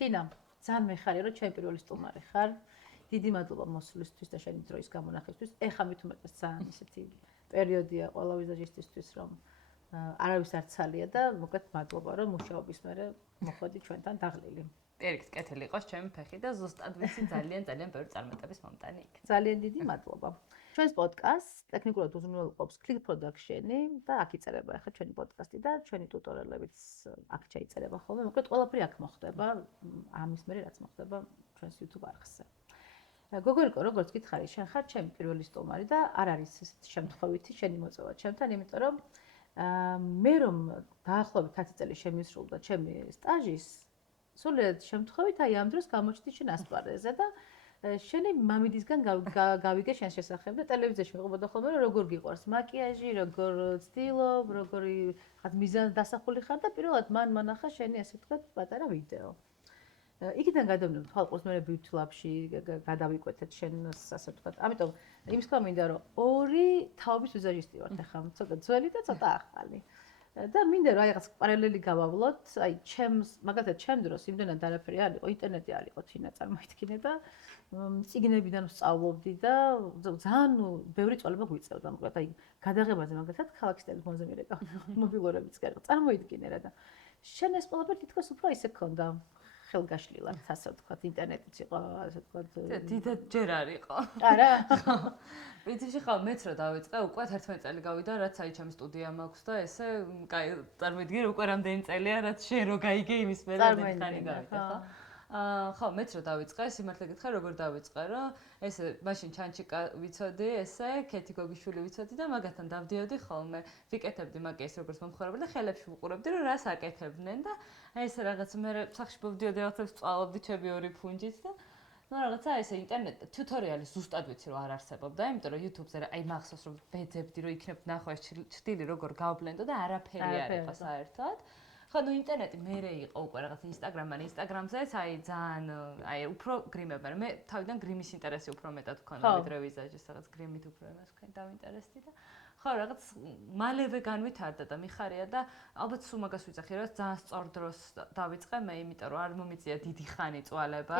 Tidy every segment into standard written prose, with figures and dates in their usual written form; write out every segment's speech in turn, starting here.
თინა, ძალიან მეხარია რომ ჩემი პირველი სტუმარი ხარ. დიდი მადლობა მოსვლისთვის და შენი დროის გამონახისთვის. ეხლა მით უმეტეს ძალიან ისეთი პერიოდია ყველა ვიზაჟისტისთვის, რომ არავის არ ცალია და მოკლედ მადლობა რომ მუშაობის მერე მოხვედი ჩვენთან დაღლილი. პირიქით, კეთილი იყოს ჩემი ფეხი და ზუსტად ვიცი ძალიან ბევრი წარმატების მომტანი იქ. ძალიან დიდი მადლობა. ჩვენს პოდკასტს ტექნიკურად უზრუნველყოფს Click Production-ი და აქ იწერება ახლა ჩვენი პოდკასტი და ჩვენი ტუტორიალებიც აქ ჩაიწერება ხოლმე. მოკლედ ყველაფერი აქ მოხდება, ამის მერე რაც მოხდება ჩვენს YouTube არხზე. გოგორიკო, როგორც გითხარი, შენ ხარ ჩემი პირველი სტუმარი და არ არის ესეთი შემთხვევითი შენი მოწვევა ჩემთან, იმიტომ რომ მე რომ დაახლოებით 10 წელი შემისრულდა ჩემი სტაჟის, სულიად შემთხვევით აი ამ დროს გამოჩნდი შენ ასპარეზზე და შენი მამიდისგან გავიგე შენს შესახებ და ტელევიზიაში მეყვებოდა ხოლმე რომ როგორ გიყვარს მაკიაჟი, როგორ ცდილობ, როგორი რაღაც მიზანს დასახული ხარ და პირველად მან მონახა შენი ასე ვთქვათ პატარა ვიდეო. იქიდან გადავიდეთ თვალყურსმენები YouTube-ში, გადავიკვეთეთ შენს ასე ვთქვათ. ამიტომ იმის თქმა მინდა რომ ორი თაობის ვიზაჟისტი ვართ ახლა, ცოტა ძველი და ცოტა ახალი. და მინდა რომ რაღაც პარალელი გავავლოთ, აი მაგალითად ჩემ დროს იმდენად არაფერი არ იყო, ინტერნეტი არ იყო თინა წარმოიდგინე და წიგნებიდან ვსწავლობდი და ძალიან ბევრი წვალება გვიწევდა, მოკლედ აი გადაღებაზე მაგალითად ქალაქის ტელეფონზე მირეკა მობილურებიც კარგი წარმოიდგინე რა და შენ ეს ყველაფერი თითქოს უფრო ისე ქონდა ხელგაშლილად, ასე ვთქვათ, ინტერნეტიც იყო, ასე ვთქვათ. დიდად ჯერ არ იყო. არა? ვიცი ხო, მეც რა დავიწყე, უკვე 11 წელი გავიდა, რაც აი ჩემი სტუდია მაქვს და ესე, კაი, წარმოვიდგინე უკვე რამდენი წელია, რაც შენ რო გაიგე იმის მერე ხანი გავიდა, ხო? ხო, მეც რა დავიწყე, სიმართლე გითხრა, როგორ დავიწყე, რომ ესე მაშინ ჩანჩიკა ვიცოდი, ესე ქეთი გოგიშვილი ვიცოდი და მაგათთან დავდიოდი ხოლმე, ვიკეთებდი მაკიაჟს როგორც მომხმარებელი და ხელებში ვუყურებდი, რომ რას აკეთებდნენ და აი ესე რაღაც მე სახში მოვდიოდი რაღაცებს ვწვალობდი ჩემი ორი ფუნჯით და ну რაღაცა ესე ინტერნეტ ტიუტორიალი ზუსტად ვიცი რომ არ არსებობდა, იმიტომ რომ YouTube-ზე აი მახსოვს რომ ბეძებდი რომ იქნებ ნახო ეს ჭრილი როგორ გავბლენდო და არაფერი არ იყო საერთოდ. ხო, ну ინტერნეტი მერე იყო უკვე რაღაც Instagram-ზეც აი ძალიან აი უფრო გრიმებმა. მე თავიდან გრიმის ინტერესი უფრო მეტად ვქონდა ვიდრე ვიზაჟის, რაღაც გრიმით უფრო იმას ვქენ დავინტერესდი და ხო, რაღაც მალევე განვითარდა და მიხარია და ალბათ სულ მაგას ვიცახი, რომ ძალიან სწორ დროს დავიწყე მე, იმიტომ რომ არ მომიწია დიდი ხანი წვალება.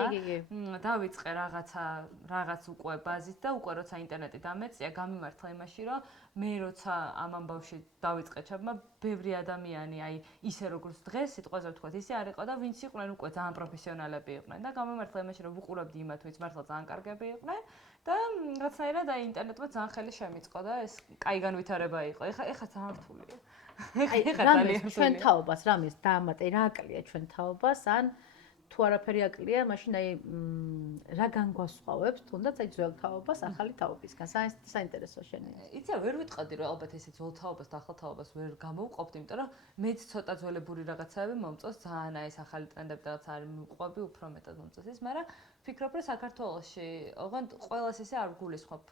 დავიწყე რაღაც უკვე ბაზით და უკვე როცა ინტერნეტი დამეწია, გამიმართლა იმაში, რომ მე როცა ამ ამბავში დავიწყე ჩაბმა, ბევრი ადამიანი აი ისე როგორც დღეს სიტყვაზე ვთქვათ, ისე არ იყო და ვინც იყვნენ უკვე ძალიან პროფესიონალები იყვნენ და გამიმართლა იმაში, რომ ვუყურებდი იმათ, ვინც მართლა ძალიან კარგები იყვნენ. და რაღაცნაირად აი ინტერნეტმა ძალიან ხელი შემიწყო და ეს კაი განვითარება იყო. ეხა ძალიან რთულია. ეხა ძალიან ჩვენ თაობას რამეს დაამატე, რა აკლია ჩვენ თაობას, ან თუ არაფერი აკლია, მაშინ აი რა განგვასხვავებს, თუნდაც აი ძველ თაობას ახალი თაობისგან. საინტერესო შენი. იცი, ვერ ვიტყოდი რომ ალბათ ესე ძველ თაობას და ახალ თაობას ვერ გამოვყოფდი, იმიტომ რომ მეც ცოტა ძველებური რაღაცები მომწონს, ძალიან აი ეს ახალი ტრენდები და რაღაც არ მიყვები, უფრო მეტად მომწონს ის, მაგრამ ვფიქრობ, რომ საქართველოში ოღონდ ყველას ისე არ გულისხმობ,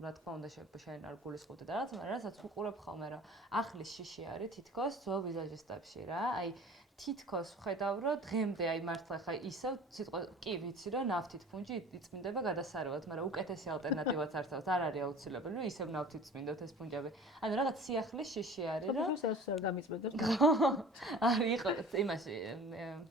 რა თქმა უნდა, შენ არ გულისხმობდი და რაღაც, მაგრამ რასაც ვუყურებ ხოლმე, რომ ახლის შიში არის თითქოს ძველ ვიზაჟისტებში რა. აი თითქოს ვხედავ, რომ დღემდე აი მართლა ხა ისევ სიტყვა კი ვიცი, რომ ნავთით ფუნჯი იწმინდება გადასარევად, მაგრამ უკეთესი ალტერნატივაც არ აქვს, არ არის აუცილებელი, რომ ისევ ნავთით წმინდოთ ეს ფუნჯები. ანუ რაღაც სიახლის შიში არის, რომ ეს არ დამიწმენდებს. არის იყო იმაში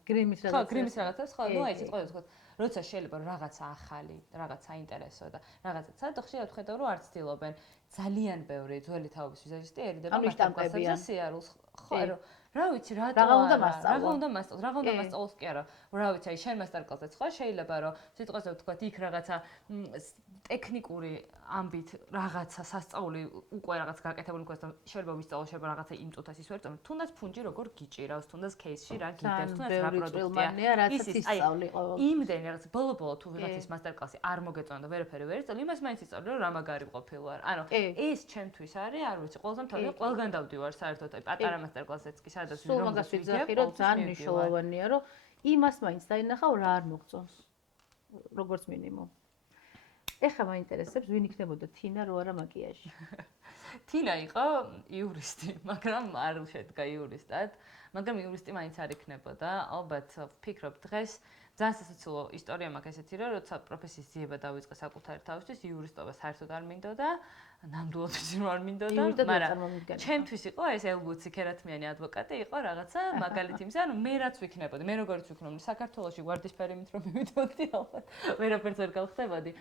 გრიმის რაღაცა. ხო, გრიმის რაღაცას, ხო, ну აი სიტყვაზე ვთქვათ, როცა შეიძლება რაღაცა ახალი, რაღაც საინტერესო და რაღაცა ცალკე ხშირად ვხედავ, რომ არ ცდილობენ ძალიან ბევრი ძველი თაობის ვიზაჟისტი ერიდება მასტერკლასებზე სიარულს. ხო, რომ რა ვიცი, რატო რა უნდა მასწავლოს კი არა. რა ვიცი, აი შენ მასტერკლასზეც ხო შეიძლება რომ სიტყვაზე ვთქვათ, იქ რაღაცა ტექნიკური ამბით რაღაცა სასწაული უკვე რაღაც გაკეთებული მქონდეს და შეიძლება ვისწავლო, შეიძლება რაღაცა იმ წუთას ის ვერ წამო. თუნდაც ფუნჯი როგორ გიჭირავს, თუნდაც кейსში რა გიდევს, თუნდაც რა პროდუქტია. რასაც ისწავლი ყოველ. იმდენი რაღაც ბოლო თუ ვიღაცის მასტერკლასი არ მოგეწონა და ვერაფერი ვერ იწწავლი, იმას მაინც იწავლი რომ რა მაგარი ყოფილვარ. ანუ ეს ჩემთვის არის, არ ვიცი, ყველაზე მთავარი ყველგან დავდივარ საერთოდ აი პატარა მასტერკლასზეც კი სადაც სულ მაგას ვიძახი, რომ ძალიან მნიშვნელოვანია, რომ იმას მაინც დაინახავ რა არ მოგწონს. როგორც მინიმუმ. ეხლა მაინტერესებს, ვინ იქნებოდა თინა რო არა მაკიაჟი. თინა იყო იურისტი, მაგრამ არ შედგა იურისტად, მაგრამ იურისტი მაინც არ იქნებოდა. ალბათ ვფიქრობ დღეს ძალიან სასაცილო ისტორია მაქვს ესეთი, რომ როცა პროფესიის ძიება დავიწყე საკუთარი თავისთვის, იურისტობა საერთოდ არ მინდოდა, ნამდვილად არ მინდოდა, მაგრამ ჩემთვის იყო ეს ელბუცი ქერათმიანი ადვოკატი, იყო რაღაცა მაგალითი იმისა, ანუ მე რაც ვიქნებოდი, მე როგორც ვიქნობდი საქართველოში ვარდისფერიმით რომ მივიდოდი, ალბათ ვერაფერს ვერ გავხდებოდი.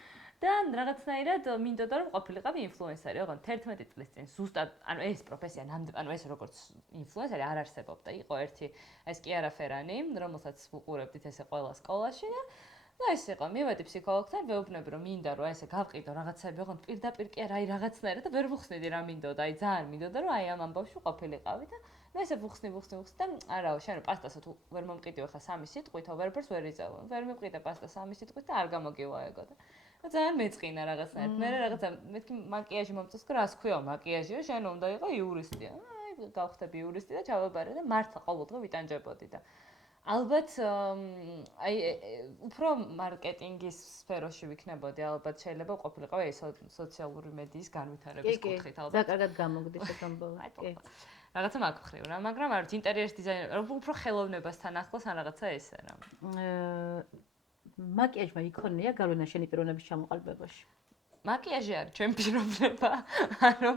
და რაღაცნაირად მინდოდა რომ ყოფილიყავი ინფლუენსერი, ოღონდ 11 წლის წინ ზუსტად, ანუ ეს პროფესია ანუ ეს როგორც ინფლუენსერი არ არსებობდა. იყო ერთი ეს კიარა ფერანი, რომელსაც ვუყურებდით ესე ყველა სკოლაში და ეს იყო, მივედი ფსიქოლოგთან, ვეუბნები რომ მინდა რომ ესე გავყიდო რაღაცები, ოღონდ პირდაპირ კი არა, აი რაღაცნაირად და ვერ ვუხსნიდი რა მინდოდა, აი ძალიან მინდოდა რომ აი ამ ამბავში ყოფილიყავი და ესე ვუხსნი და არაო, შენ რომ პასტასო თუ ვერ მომყიდიო ხა სამი სიტყვით, ვერაფერს ვერ იზავო. ვერ მიყიდა პასტა სამი სიტყვით და არ გამოგივა ეგო და ძალიან მეწყინა რაღაცნაირად. მე რაღაცა მეთქი მაკიაჟი მომწონს, რა ქვია მაკიაჟიო, შენ უნდა იყო იურისტი. აი გავხდები იურისტი და ჩავაბარე და მართლა ყოველდღე ვიტანჯებოდი და ალბათ აი უფრო მარკეტინგის სფეროში ვიქნებოდი, ალბათ შეიძლება ყოფილიყავი ეს სოციალური მედიის განვითარების კუთხით, ალბათ. და კარგად გამოგდის ეს ამბავი. კი. რაღაცა მაგხრივ რა, მაგრამ არ ვიცი, ინტერიერის დიზაინერი, უფრო ხელოვნებასთან ახლოს ან რაღაცა ესე რა. მაკიაჟმა იქონია გავლენა შენი პიროვნების ჩამოყალიბებაში? მაკიაჟი არის ჩემი პიროვნება. ანუ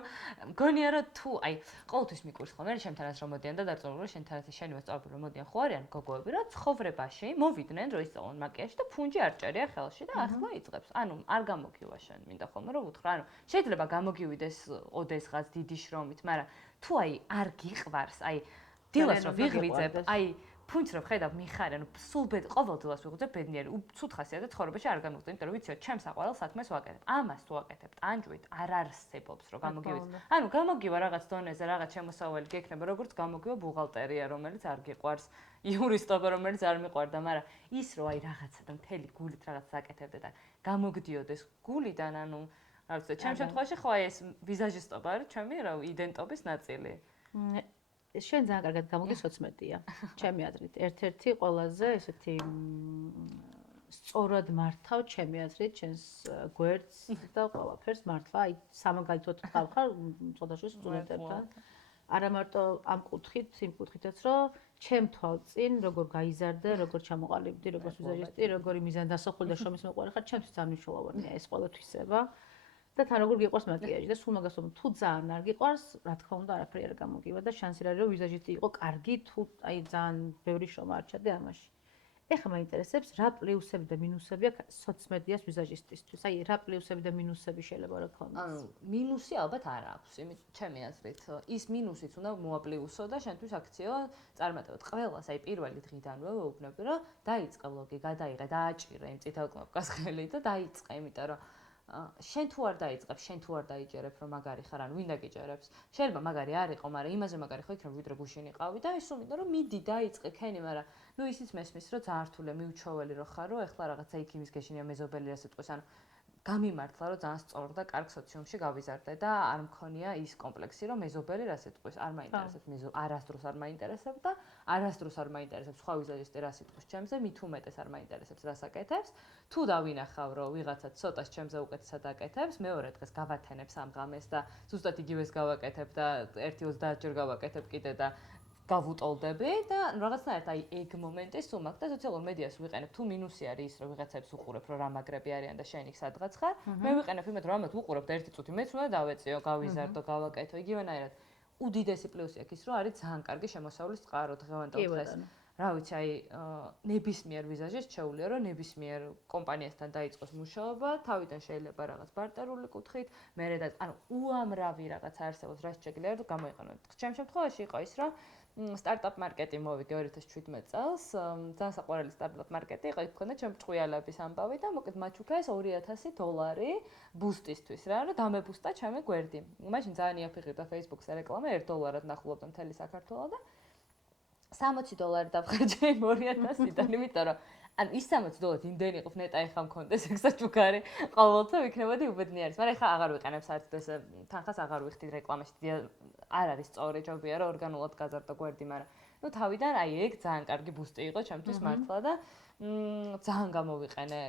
მგონია რომ თუ აი ყოველთვის მიყურს ხოლმე რა ჩემთანაც რომ მოდიან და დარწმუნებული რომ შენთანაც შენი მოსწავლეები რომ მოდიან ხო არიან გოგოები რა ცხოვრებაში მოვიდნენ რომ ისწავლონ მაკიაჟი და ფუნჯი არ ჭერია ხელში და ახლა იწყებს. ანუ არ გამოგივა შენ მინდა ხოლმე რომ უთხრა. ანუ შეიძლება გამოგივიდეს ოდესღაც დიდი შრომით, მაგრამ თუ აი არ გიყვარს, აი დილას რომ ვიღვიძებ, აი ფუნჯს რომ ხედავ მიხარ, ანუ სულ ყოველდღიურად ვიღვიძებ ბედნიერი, უცუდ ხასიათად ცხოვრებაში არ გამოგწევ, იმიტომ რომ ვიცი რომ ჩემს საყვარელ საქმეს ვაკეთებ. ამას თუ ვაკეთებ ტანჯვით, არ არსებობს რომ გამოგივიდეს. ანუ გამოგივა რაღაც დონეზე, რაღაც შემოსავალი გექნება, როგორც გამოგივა ბუღალტერია, რომელიც არ გიყვარს, იურისტობა, რომელიც არ მიყვარდა, მაგრამ ის რომ აი რაღაცა და მთელი გულით რაღაც აკეთებდე და გამოგდიოდეს გულიდან, ანუ რა ვიცი, ჩემ შემთხვევაში ხო აი ეს ვიზაჟისტობა არის ჩემი რა იდენტობის ნაწილი. შენ ძალიან კარგად გამოგდის 14-ია, ჩემი აზრით. ერთ-ერთი ყველაზე ესეთი სწორად მართავ ჩემი აზრით, ჩვენს გვერდს და ყველაფერს მართლა, აი სამაგალითოდ ხარ წოდაშვილ სტუდენტებთან. არა მარტო ამ კუთხით, იმ კუთხითაც, რომ ჩემ თვალწინ როგორ გაიზარდე, როგორ ჩამოყალიბდი, როგორც ვიზაჟისტი, როგორი მიზანდასახული და შრომის მოყვარე ხარ, ჩემთვის ძალიან მნიშვნელოვანია ეს ყოველთვისება. და თან როგორ გიყვარს მაკიაჟი და სულ მაგას რომ თუ ძალიან არ გიყვარს, რა თქმა უნდა, არაფერი არ გამოგივა და შანსი არის რომ ვიზაჟისტი იყო კარგი, თუ აი ძალიან ბევრი შრომა არ ჩადე ამაში. ეხლა მაინტერესებს რა პლუსები და მინუსები აქვს სოციმედიას ვიზაჟისტისთვის. აი რა პლუსები და მინუსები შეიძლება რა ქონდეს? ანუ მინუსი ალბათ არ აქვს, ჩემი აზრით. ის მინუსიც უნდა მოაპლიუსო და შენთვის აქციო წარმატებად. ყველას აი პირველი დღიდანვე ვეუბნები რომ დაიწყე ვლოგი, გადაიღე, დააჭირე იმ წითელ კნოპკას ხელი და დაიწყე, იმიტომ რომ შენ თუ არ დაიწყებ, შენ თუ არ დაიჯერებ რომ მაგარი ხარ, ანუ ვინ დაგიჯერებს? შეიძლება მაგარი არ იყო, მაგრამ იმაზე მაგარი ხო იქნება ვიდრე გუშინი ყავი და ის უნდა რომ მიდი დაიწყე ქენი, მაგრამ ნუ ისიც მესმის რომ ძალიან რთულია მიუჩვეველი რო ხარ, რომ ეხლა რაღაცა იქ იმის გეშინია მეზობელი ასე თქვეს, ანუ გამიმართლა რომ ძალიან სწორ და კარგ სოციუმში გავიზარდე და არ მქონია ის კომპლექსი რომ მეზობელი რასე თქვეს, არ მაინტერესებს არასდროს არ მაინტერესებს და არასდროს არ მაინტერესებს სხვა ვიზაჟისტი რა სიტყვის ჩემზე, მით უმეტეს არ მაინტერესებს რას აკეთებს. თუ დავინახავ რომ ვიღაცა ცოტას ჩემზე უკეთესად აკეთებს, მეორე დღეს გავათენებს ამ ღამეს და ზუსტად იგივეს გავაკეთებ და 1-30 ჯერ გავაკეთებ კიდე და გავუტოლდები და რაღაცნაირად აი ეგ მომენტი სულ მაქვს და სოციალურ მედიას ვიყენებ. თუ მინუსი არის ის რომ ვიღაცებს უყურებ რომ რა მაგრები არიან და შენ იქ სადღაც ხარ, მე ვიყენებ იმედ რომ ამათ უყურებ და ერთი წუთი მეც უნდა დავეწიო, გავიზარდო, გავაკეთო. იგივენაირად უდიდესი პლუსი აქვს ის რომ არის ძალიან კარგი შემოსავლის წყარო დღევანდელ დღეს. რა ვიცი, აი ნებისმიერ ვიზაჟისტს შეუძლია რომ ნებისმიერ კომპანიასთან დაიწყოს მუშაობა, თავიდან შეიძლება რაღაც ბარტერული კუთხით, მერე და ანუ უამრავი რაღაც არსებობს, რაც შეგვიძლია რომ გამოიყენოთ. ჩემ შემთხვევაში იყო ის, რომ სტარტაპ მარკეტი მოვიგე 2017 წელს, ძალიან საყვარელი სტარტაპ მარკეტი იყო, იქ მქონდა ჩემ ჭყუიალების ამბავი და მოკლედ მათ უკეს $2000 ბუსტისთვის რა, რომ დამებუსტა ჩემი გვერდი. მაშინ ძალიან იაფიღებდა Facebook-ზე რეკლამა, $1 ნახულობდა მთელი საქართველო და $60 დავხარჯე იმ 2000-დან, იმიტომ რომ ანუ ის $60 იმდენი იყო ნეტა ეხა მქონდეს ეგ საჩუქარი ყოველთვის ვიქნებოდი უბედნიერის, მაგრამ ეხა აღარ ვიყენებ საერთოდ ეს თანხას აღარ ვიხდით რეკლამაში, არ არის სწორი ჯობია რომ ორგანულად გაზარდო გვერდი, მაგრამ ნუ თავიდან აი ეგ ძალიან კარგი ბუსტი იყო ჩემთვის მართლა და ძალიან გამოვიყენე.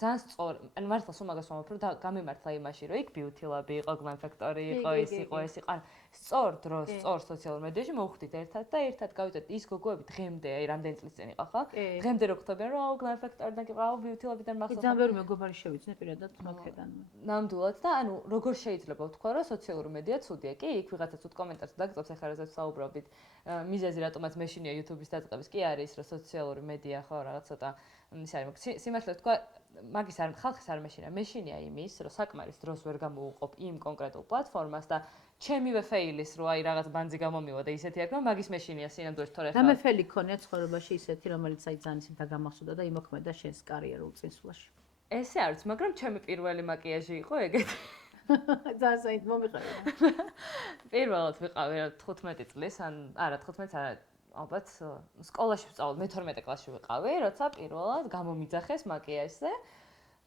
ძალიან სწორი, ანუ მართლა სულ მაგას ვამბობ, რომ გამიმართლა იმაში, რომ იქ Beauty Lab იყო, Glam Factory იყო, ის იყო, სწორ დროს, სწორ სოციალურ მედიაში მოვხვდით ერთად და ერთად გავიწევთ ის გოგოები დღემდე, აი რამდენი წლის წინ იყო ხო? დღემდე რო ხვდებიან რომ Glam Factor-დან კი ყავ Beauty-ლობიდან მახსოვს. ძალიან ბევრი მეგობარი შევიძნე პირადად მაქედან. ნამდვილად და ანუ როგორ შეიძლება ვთქვა რომ სოციალური მედია ცუდია? კი, იქ ვიღაცა ცუდ კომენტარს დაგწობს ახლა რასაც საუბრობთ. მიზეზი რატომაც მეშინია YouTube-ის დაწყების კი არის რომ სოციალური მედია ხო რაღაც ცოტა ის არის სიმართლე ვთქვა მაგის არ ხალხის არ მეშინია მეშინია იმის რომ საკმარის დროს ვერ გამოვუყოფ იმ კონკრეტულ პლატფორმას და ჩემივე ფეილის რო აი რაღაც ბანძი გამომივა და ისეთი არ მაგის მეშინია სინამდვილეში თორე და მე ფელი ქონია ცხოვრებაში ისეთი რომელიც აი ძალიან ისე დაგამახსოვდა და იმოქმედა შენს კარიერულ წინსვლაში. ესე არის, მაგრამ ჩემი პირველი მაკიაჟი იყო ეგეთი. ძალიან საით მომიყევი. პირველად ვიყავი 15 წლის, ან არა 15 არა ალბათ სკოლაში ვსწავლობ, მე 12 კლასში ვიყავი, როცა პირველად გამომიძახეს მაკიაჟზე.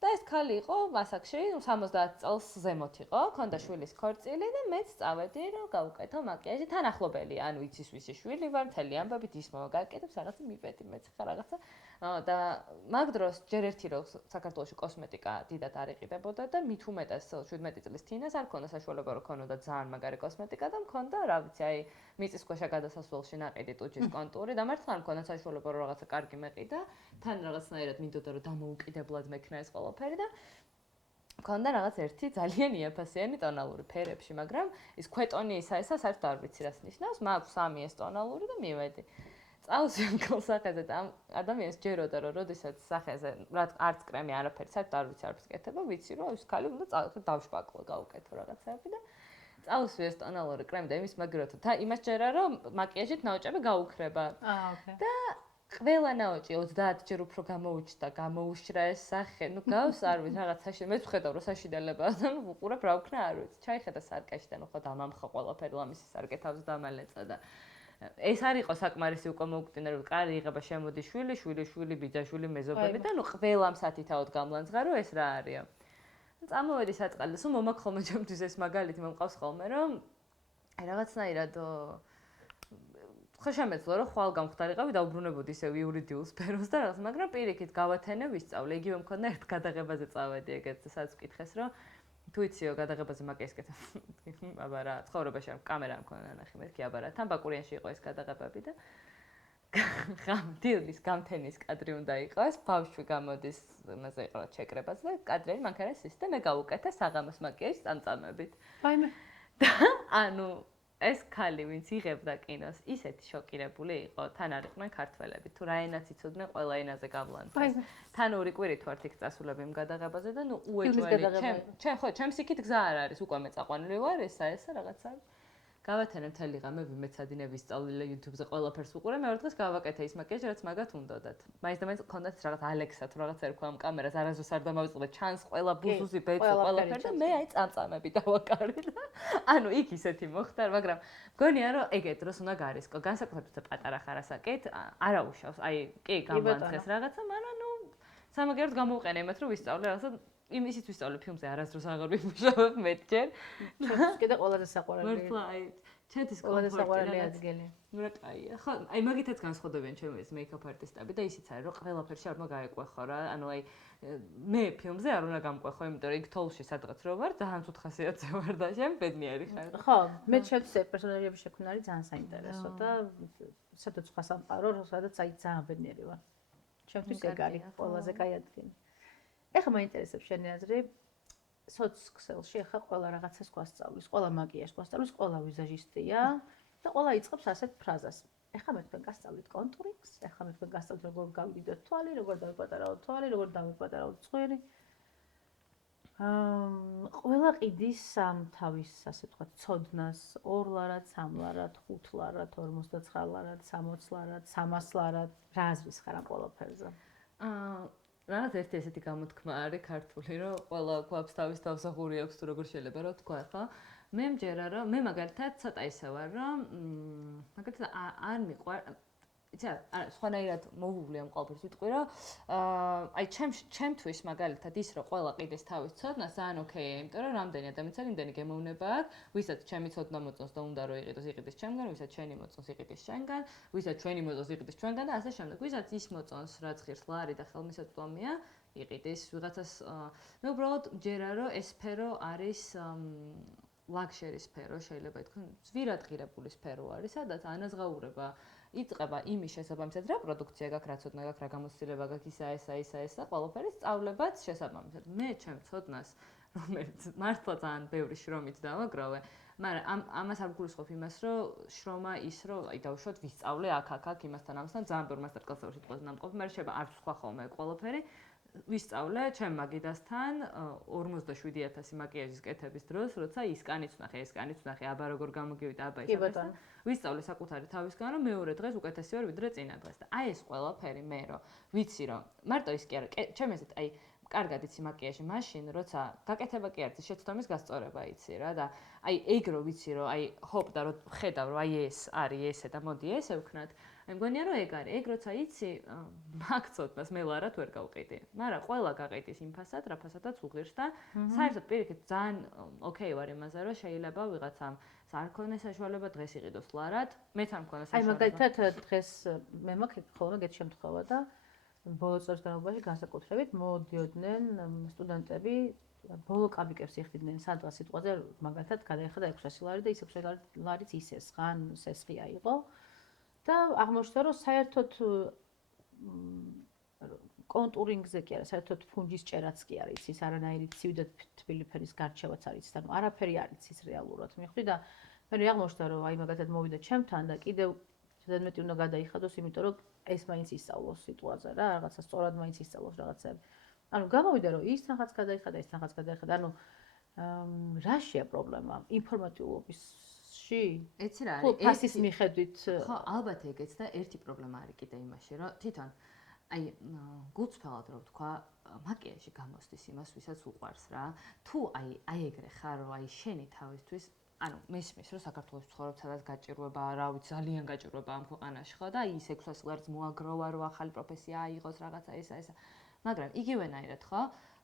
და ეს ქალი იყო მასაკში, 70 წელს ზემოთ იყო, ქონდა შვილის ქორწილი და მეც წავედი რომ გავუკეთო მაკიაჟი, თან ახლობელი, ანუ იცის ვისი შვილი ვარ, მთელი ამბებით ის მოგაკეთებს, რაღაცა მიპედი მეც ხა რაღაცა. და მაგ დროს ჯერ ერთი რომ საქართველოში კოსმეტიკა დიდად არ იყიდებოდა და მით უმეტეს 17 წლის თინას არ ქონდა საშუალება რომ ქონოდა ძალიან მაგარი კოსმეტიკა და მქონდა რა ვიცი აი მიწისქვეშა გადასასვლელში ნაყიდი ტუჯის კონტური და მართლა არ მქონდა საშუალება რომ რაღაცა კარგი მეყიდა თან რაღაცნაირად მინდოდა რომ დამოუკიდებლად მექნა ეს ყველაფერი და მქონდა რაღაც ერთი ძალიან იაფასიანი ტონალური ფერებში მაგრამ ის ქვეტონი ისა საერთოდ არ ვიცი რას ნიშნავს მაქვს 3 ეს ტონალური და მივედი წავსვი სახეზე და ადამიანს ჯეროდა რომ როდესაც სახეზე რა არც კრემი არაფერი საერთოდ არ ვიცი არაფერს კეთება ვიცი რომ ის ქალი უნდა დავშპაკლო გავუკეთო რაღაცები და წავსვი ეს ტონალური კრემი და იმის მაგროთა და იმას ჯერა რომ მაკიაჟით ნაოჭები გაუქრება ოკეი და ყველა ნაოჭი 30 ჯერ უფრო გამოუჩნდა გამოუშრა ეს სახე ნუ გავს არ ვიცი რაღაცაში მე ვხედავ რომ საშიდელება და ნუ უყურებ რა ვქნა არ ვიცი ჩაიხედა სარკეში და ნუ ხო დამამხა ყველაფერი ლამისი სარკე თავზე დამალეცა და ეს არ იყო საკმარისი უკვე მოუკვდინე რომ კარი იღება შემოდი შვილი ბიძაშვილი მეზობელი და ნუ ყველამ სათითაოდ გამლანძღა რომ ეს რა არისო. წამოვედი საწყალე, სულ მომაქვს ხოლმე ჩემთვის ეს მაგალითი მომყავს ხოლმე რომ აი რაღაცნაირად ხო შემეძლო რომ ხვალ გამختارიყავი და უბრუნებოდი ისე იურიდიულ სფეროს და რაღაც, მაგრამ პირიქით გავათენე ვისწავლე, იგივე მქონდა ერთ გადაღებაზე წავედი ეგეთ სადაც ვკითხეს რომ თუ იციო გადაღებაზე მაკიაჟს კეთებ. აბა რა, ცხოვრებაში არ კამერა მქონდა ნახე მეთქი აბა რა. თან ბაკურიანში იყო ეს გადაღებები და დილის გამთენის კადრი უნდა იყოს, ბავშვი გამოდის, იმაზე იყო ჩეკრებაზე და კადრები მანქანას ის და მე გავუკეთე საღამოს მაკიაჟს წამწამებით. ვაიმე. და ანუ ეს ქალი ვინც იღებდა კინოს, ისეთი შოკირებული იყო, თან არ იყვნენ ქართველები. თუ რა ენაც იცოდნენ, ყველა ენაზე გავლანძეს. თან ორი კვირით ვართ იქ წასულები იმ გადაღებაზე და ნუ უეჭველი ჩემ ხო, ჩემს იქით გზა არ არის, უკვე მეწაყვანილი ვარ, ესა რაღაცა. გავათენე მთელი ღამე ვიმეცადინე ვისწავლე YouTube-ზე ყველაფერს უყურე, მეორე დღეს გავაკეთე ის მაკიაჟი, რაც მაგათ უნდოდათ. მაინც და მაინც ჰქონდათ რაღაც Alexa თუ რაღაცა ერქვა ამ კამერას, არასდროს არ დამავიწყდა ჩანს ყველა ბუზუზი, ბეწო, ყველაფერი და მე აი წამწამები დავაკარი და ანუ იქ ისეთი მოხდა, მაგრამ მგონია რომ ეგეთ დროს უნდა გარისკო, განსაკუთრებით პატარა ხარასაკით, არაუშავს, აი კი გამლანძღეს რაღაცა, მაგრამ ნუ სამაგერად გამოვყენე იმათ რომ ვისწავლე რაღაცა იმისით ვისწავლე ფილმზე არასდროს აღარ ვიმუშავებ მეტჯერ. ჩემთვის კიდე ყველაზე საყვარელი. მართლა აი ჩემთვის ყველაზე საყვარელი ადგილი. რა კაია. ხო, აი მაგითაც განსხვავდებიან ჩემი ეს მეიქაპ არტისტები და ისიც არის რომ ყველაფერში არ უნდა გაეკვეხო რა. ანუ აი მე ფილმზე არ უნდა გამკვეხო, იმიტომ რომ იქ თოლში სადღაც რო ვარ, ძალიან ცუდ ხასიათზე ვარ და შენ ბედნიერი ხარ. ხო, მე ჩემთვის ეს პერსონაჟების შექმნა არის ძალიან საინტერესო და სადაც სხვა სამყარო, სადაც აი ძალიან ბედნიერი ვარ. ჩემთვის ეგ არის ყველაზე კაი ადგილი. ეხლა მაინტერესებს შენი აზრი სოციქსელში ეხლა ყველა რაღაცას გვასწავლის, ყველა მაკიაჟს გვასწავლის, ყველა ვიზაჟისტია და ყველა იწყებს ასეთ ფრაზას. ეხლა მე თქვენ გასწავლით კონტურინგს, ეხლა მე თქვენ გასწავლით როგორ გავიდოთ თვალი, როგორ დავიპატარავოთ თვალი, როგორ დავიპატარავოთ წვერი. ყველა ყიდის სამ თავის ასე ვთქვათ, ცოდნას 2 ლარად, 3 ლარად, 5 ლარად, 59 ლარად, 60 ლარად, 300 ლარად, რა აზრის ხარ ამ ყველაფერზე? რაღაც ერთი ესეთი გამოთქმა არის ქართული, რომ ყველა გვაქვს თავის თავსახური აქვს თუ როგორ შეიძლება რა თქვა, ხო? მე მჯერა რომ მე მაგალითად ცოტა ისე ვარ, რომ მაგალითად არ მიყვარ იცი არა, სხვანაირად მოუვლი ამ ყველაფერს ვიტყვი, რომ აი ჩემთვის მაგალითად ის რომ ყველა ყიდეს თავის ცოდნას ძალიან ოკეია, იმიტომ რომ რამდენი ადამიანს არის, იმდენი გემოვნება აქვს, ვისაც ჩემი ცოდნა მოწონს და უნდა რომ იყიდეს ჩემგან, ვისაც შენი მოწონს იყიდეს შენგან, ვისაც ჩვენი მოწონს იყიდეს ჩვენგან და ასე შემდეგ. ვისაც ის მოწონს, რაც ღირს ლარი და ხელმისაწვდომია, იყიდეს ვიღაცას მე უბრალოდ მჯერა რომ ეს სფერო არის ლაქშერი სფერო შეიძლება ითქვას, ზვირადღირებული სფერო არის, სადაც ანაზღაურება იწყება იმის შესაბამისად, რა პროდუქცია გაქვს, რა ცოდნა გაქვს, რა გამოცდილება გაქვს, ისა, ყველაფერი სწავლებაც შესაბამისად. მე ჩემ ცოდნას, რომელიც მართლა ძალიან ბევრი შრომით დავაგროვე, მაგრამ ამას არ გულისხმობ იმას, რომ შრომა ის, რომ აი დავუშვათ ვისწავლე აქ იმასთან ამასთან, ძალიან ბევრი მასტერკლასებში თქოს ნამყოფი, მაგრამ შეიძლება არ ვსხვა ხოლმე ყველაფერი. ვისწავლე ჩემ მაგიდასთან 47000 მაკიაჟის კეთების დროს, როცა ის კანიც ვნახე, აბა როგორ გამოგივიდა, აბა ის და ვისწავლე საკუთარი თავისგან, რომ მეორე დღეს უკეთესი ვარ ვიდრე წინა დღეს და აი ეს ყველაფერი მე რომ ვიცი რომ მარტო ის კი არა, ჩემ ესეთ აი კარგად იცი მაკიაჟი მაშინ, როცა გაკეთება კი არის, შეცდომის გასწორება იცი რა და აი ეგ რო ვიცი რომ აი ჰოპ და რო ხედავ რომ აი ეს არის ესე და მოდი ესე ვქნათ მე მგონია რომ ეგ არის, ეგ როცა იცი მაგ ცოდნას მე ლარად ვერ გავყიდი, მაგრამ ყველა გაყიდის იმ ფასად, რა ფასადაც უღირს და საერთოდ პირიქით ძალიან ოკეი ვარ იმაზე რომ შეიძლება ვიღაცამ არ ქონდეს საშუალება დღეს იყიდოს ლარად, მეც არ მქონდა საშუალება. აი მაგალითად დღეს მე მაქვს ხოლმე ეგეთი შემთხვევა და ბოლო წელს განმავლობაში განსაკუთრებით მოდიოდნენ სტუდენტები ბოლო კაბიკებს იხდიდნენ სადღაც სიტყვაზე მაგალითად გადაიხადა 600 ლარი და ის 600 ლარიც ისეს ხან სესხია იყო და აღმოჩნდა რომ საერთოდ კონტურინგზე კი არა საერთოდ ფუნჯის ჭერაც კი არის ის არანაირი ცივი და თბილი ფერის გარჩევაც არის ანუ არაფერი არ იცის რეალურად მიხვდი და მე აღმოჩნდა რომ აი მაგალითად მოვიდა ჩემთან და კიდევ ზედმეტი უნდა გადაიხადოს იმიტომ რომ ეს მაინც ისწავლოს სიტუაციაზე რა რაღაცა სწორად მაინც ისწავლოს რაღაცები. ანუ გამოვიდა რომ ის თანხაც გადაიხადა, ანუ რაშია პრობლემა? ინფორმატიულობისში? ეცი რა არის? ფასის მიხედვით ხო, ალბათ ეგეც და ერთი პრობლემა არის კიდე იმაში, რომ თვითონ აი გულწრფელად რო ვთქვა, მაკიაჟი გამოსდის იმას, ვისაც უყვარს რა. თუ აი ეგრე ხარ, რომ აი შენი თავისთვის ანუ მესმის რომ საქართველოს ცხოვრობ სადაც გაჭირვება, რა ვიცი, ძალიან გაჭირვება ამ ქვეყანაში ხო და ის 600 ლარს მოაგროვა რომ ახალი პროფესია აიღოს რაღაცა ესა. მაგრამ იგივენაირად ხო?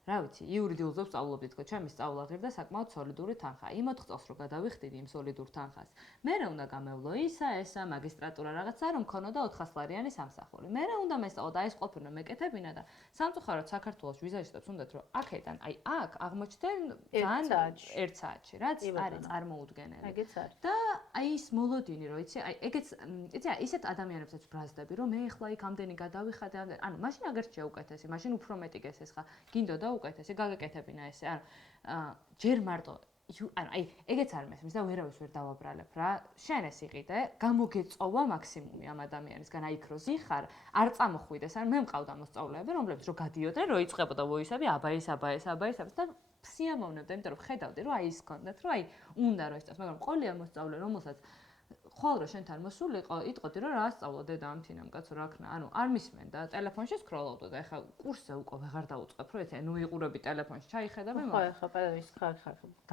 რა ვიცი, იურიდიულზე ვსწავლობდით ხო, ჩემი სწავლა ღირდა საკმაოდ სოლიდური თანხა. იმ 4 წელს რო გადავიხდიდი იმ სოლიდურ თანხას. მერე უნდა გამევლო ესა, მაგისტრატურა რაღაცა რომ მქონოდა 400 ლარიანი სამსახური. მერე უნდა მესწავლო და ეს ყოფილი მეკეთებინა და სამწუხაროდ საქართველოს ვიზაჟისტებს უნდათ რომ აქედან აი აქ აღმოჩნდნენ ძალიან 1 საათში, რაც არის წარმოუდგენელი. ეგეც არის. და აი ის მოლოდინი რო იცი, აი ეგეც იცი, ისეთ ადამიანებსაც ვბრაზდები რომ მე ახლა იქ ამდენი გადავიხადე, ანუ მაშინ აგერჩია უკეთესი, მაშინ უფრო მეტი გესეს ხა. გინდოდა უკეთესი გაგეკეთებინა ესე, ანუ ჯერ მარტო ანუ აი ეგეც არ მესმის და ვერავის ვერ დავაბრალებ რა. შენ ეს იყიდე, გამოგეწოვა მაქსიმუმი ამ ადამიანისგან, აი იქ რო ზიხარ, არ წამოხვიდეს, ან მე მყავდა მოსწავლეები, რომლებიც რო გადიოდნენ, რო იწყებოდა ვოისები, აბა ეს და სიამოვნებდა, იმიტომ რომ ხედავდი, რომ აი ის კონდეთ, რომ აი უნდა რომ ისწავლოს, მაგრამ ყოლია მოსწავლე, რომელსაც ხვალ რო შენთან მოსულიყო, იტყოდი რომ რა სწავლო დედა ამ თინამ კაცო რა ქნა, ანუ არ მისმენ და ტელეფონში სკროლავდა და ეხა კურსზე უკვე ვეღარ დაუწყებ, რომ ესე ნუ იყურები ტელეფონში, ჩაიხედავი ხო, ეხა პედაგოგის ხარ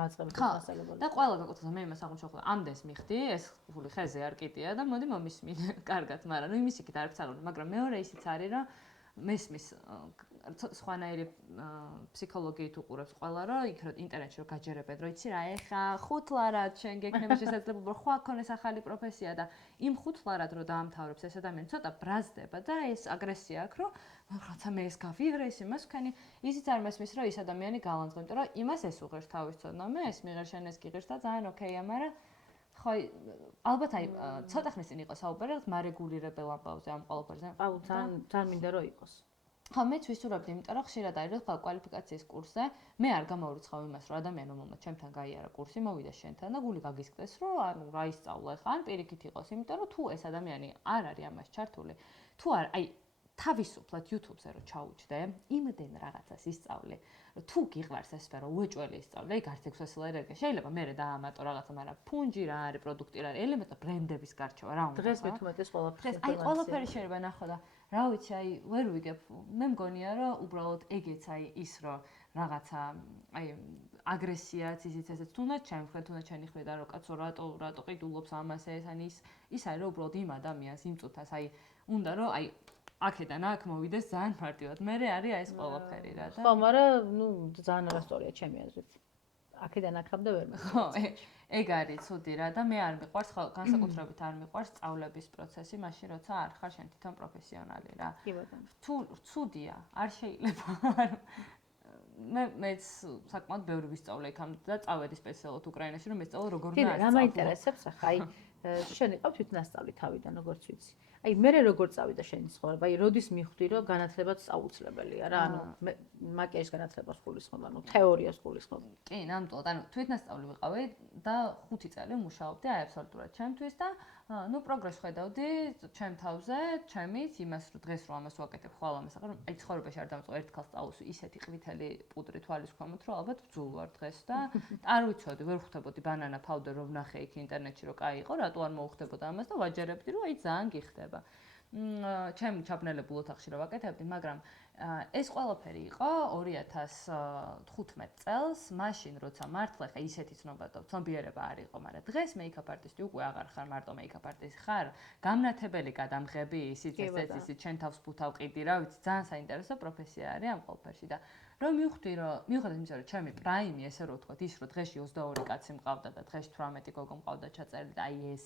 დაწყებით მასალებად. და ყველა გაკეთდა მე იმას აღმოჩნდა, ამდენს მიხდი, ეს ფული ხეზე არ კიდია და მოდი მომისმინე კარგად, მაგრამ ნუ იმის იქით არ ვცალობ, მაგრამ მეორე ისიც არის რომ მესმის სხვანაირი ფსიქოლოგიით უყურებს ყველა რომ იქ რომ ინტერნეტში რომ გაჯერებენ რომ იცი რა ეხა 5 ლარად შენ გექნება შესაძლებლობა რომ ხო აქონეს ახალი პროფესია და იმ 5 ლარად რომ დაამთავრებს ეს ადამიანი ცოტა ბრაზდება და ეს აგრესია აქვს რომ რაღაცა მე ეს გავიღრე ეს იმას ვქენი ისიც არ მესმის რომ ის ადამიანი გალანძღვა იმიტომ რომ იმას ეს უღერს თავის ცოდნა მე ეს მიღერ შენ ეს გიღერს და ძალიან ოკეია მაგრამ ხო ალბათ აი ცოტა ხნის წინ იყო საუბარი რაღაც მარეგულირებელ ამბავზე ამ ყველაფერზე აუ ძალიან მინდა რომ იყოს ხო მეც ვისურვებდი, იმიტომ რომ ხშირად არის რომ კვალიფიკაციის კურსზე მე არ გამოვრიცხავ იმას, რომ ადამიანი რომელმაც ჩემთან გაიარა კურსი, მოვიდა შენთან და გული გაგისკდეს, რომ ანუ რა ისწავლა ხა, ან პირიქით იყოს, იმიტომ რომ თუ ეს ადამიანი არ არის ამას ჩართული, თუ არ აი თავისუფლად YouTube-ზე რო ჩაუჭდე, იმდენ რაღაცას ისწავლე, რომ თუ გიყვარს ეს სფერო, უეჭველი ისწავლე, აი გარც 600 ლარი არ შეიძლება მე დაამატო რაღაცა, მაგრამ ფუნჯი რა არის, პროდუქტი რა არის, ელემენტა ბრენდების გარჩევა რა უნდა. დღეს მეთუმეტეს ყველაფერი. აი ყველაფერი შეიძლება ნახო და რა ვიცი, აი ვერ ვიგებ. მე მგონია რომ უბრალოდ ეგეც აი ის რომ რაღაცა აი აგრესიაც ისიც ესეც თუნდაც ჩემი ჩენი ხვიდა რომ კაცო რატო ყიდულობს ამას ეს ან ის არის რომ უბრალოდ იმ ადამიანს იმ წუთას აი უნდა რომ აი აქედან აქ მოვიდეს ძალიან მარტივად. მე არის აი ეს ყველაფერი რა და ხო, მაგრამ ნუ ძალიან არასწორია ჩემი აზრით. აქედან აქამდე ვერ ხო, ეგ არის ცუდი რა და მე არ მიყვარს ხო განსაკუთრებით არ მიყვარს სწავლების პროცესი, მაშინ როცა არ ხარ შენ თვითონ პროფესიონალი რა. კი ბატონო. თუ ცუდია, არ შეიძლება. მეც საკმაოდ ბევრი ვისწავლე იქამდე და წავედი სპეციალურად უკრაინაში, რომ ესწავლო როგორ უნდა რა ასწავლო. მაინტერესებს ახლა, აი შენ იყავ თვითნასწავლი თავიდან, როგორც ვიცი. აი მე როგორ წავიდა შენი ცხოვრება? აი როდის მიხვდი, რომ განათლებაც აუცილებელია რა, ანუ მაკიაჟის განათლებას გულისხმობ, ანუ თეორიას გულისხმობ. კი, ნამდვილად, ანუ თვითნასწავლი ვიყავი და 5 წელი მუშაობდი აი აბსოლუტურად ჩემთვის და ну პროგრესს ხედავდი ჩემ თავზე, ჩემით, იმას რომ დღეს რომ ამას ვაკეთებ ხვალ ამას, ახლა აი ცხოვრებაში არ დამწყო ერთ ქალს წავუსვი ისეთი ყვითელი პუდრი თვალის ქვემოთ, რომ ალბათ ბძულ ვარ დღეს და არ ვიცოდი, ვერ ვხვდებოდი ბანანა ფაუდერ რომ ვნახე იქ ინტერნეტში რომ კაი იყო, რატო არ მოუხდებოდა ამას და ვაჯერებდი რომ აი ძალიან გიხდება. ჩემ ჩაბნელებულ ოთახში რა ვაკეთებდი, მაგრამ ეს ყველაფერი იყო 2015 წელს, მაშინ როცა მართლა ხა ისეთი ცნობიერება არ იყო, მაგრამ დღეს მეიქაპ არტისტი უკვე აღარ ხარ, მარტო მეიქაპ არტისტი ხარ, გამნათებელი გადამღები, ისიც ისიც ჩვენ თავს ფუთავ ყიდი, რა ვიცი, ძალიან საინტერესო პროფესია არის ამ ყველაფერში და რომ მივხვდი, რომ მიუხედავად იმისა, რომ ჩემი პრაიმი, ესე რომ ვთქვათ, ის რომ დღეში 22 კაცი მყავდა და დღეში 18 გოგო მყავდა ჩაწერილი და აი ეს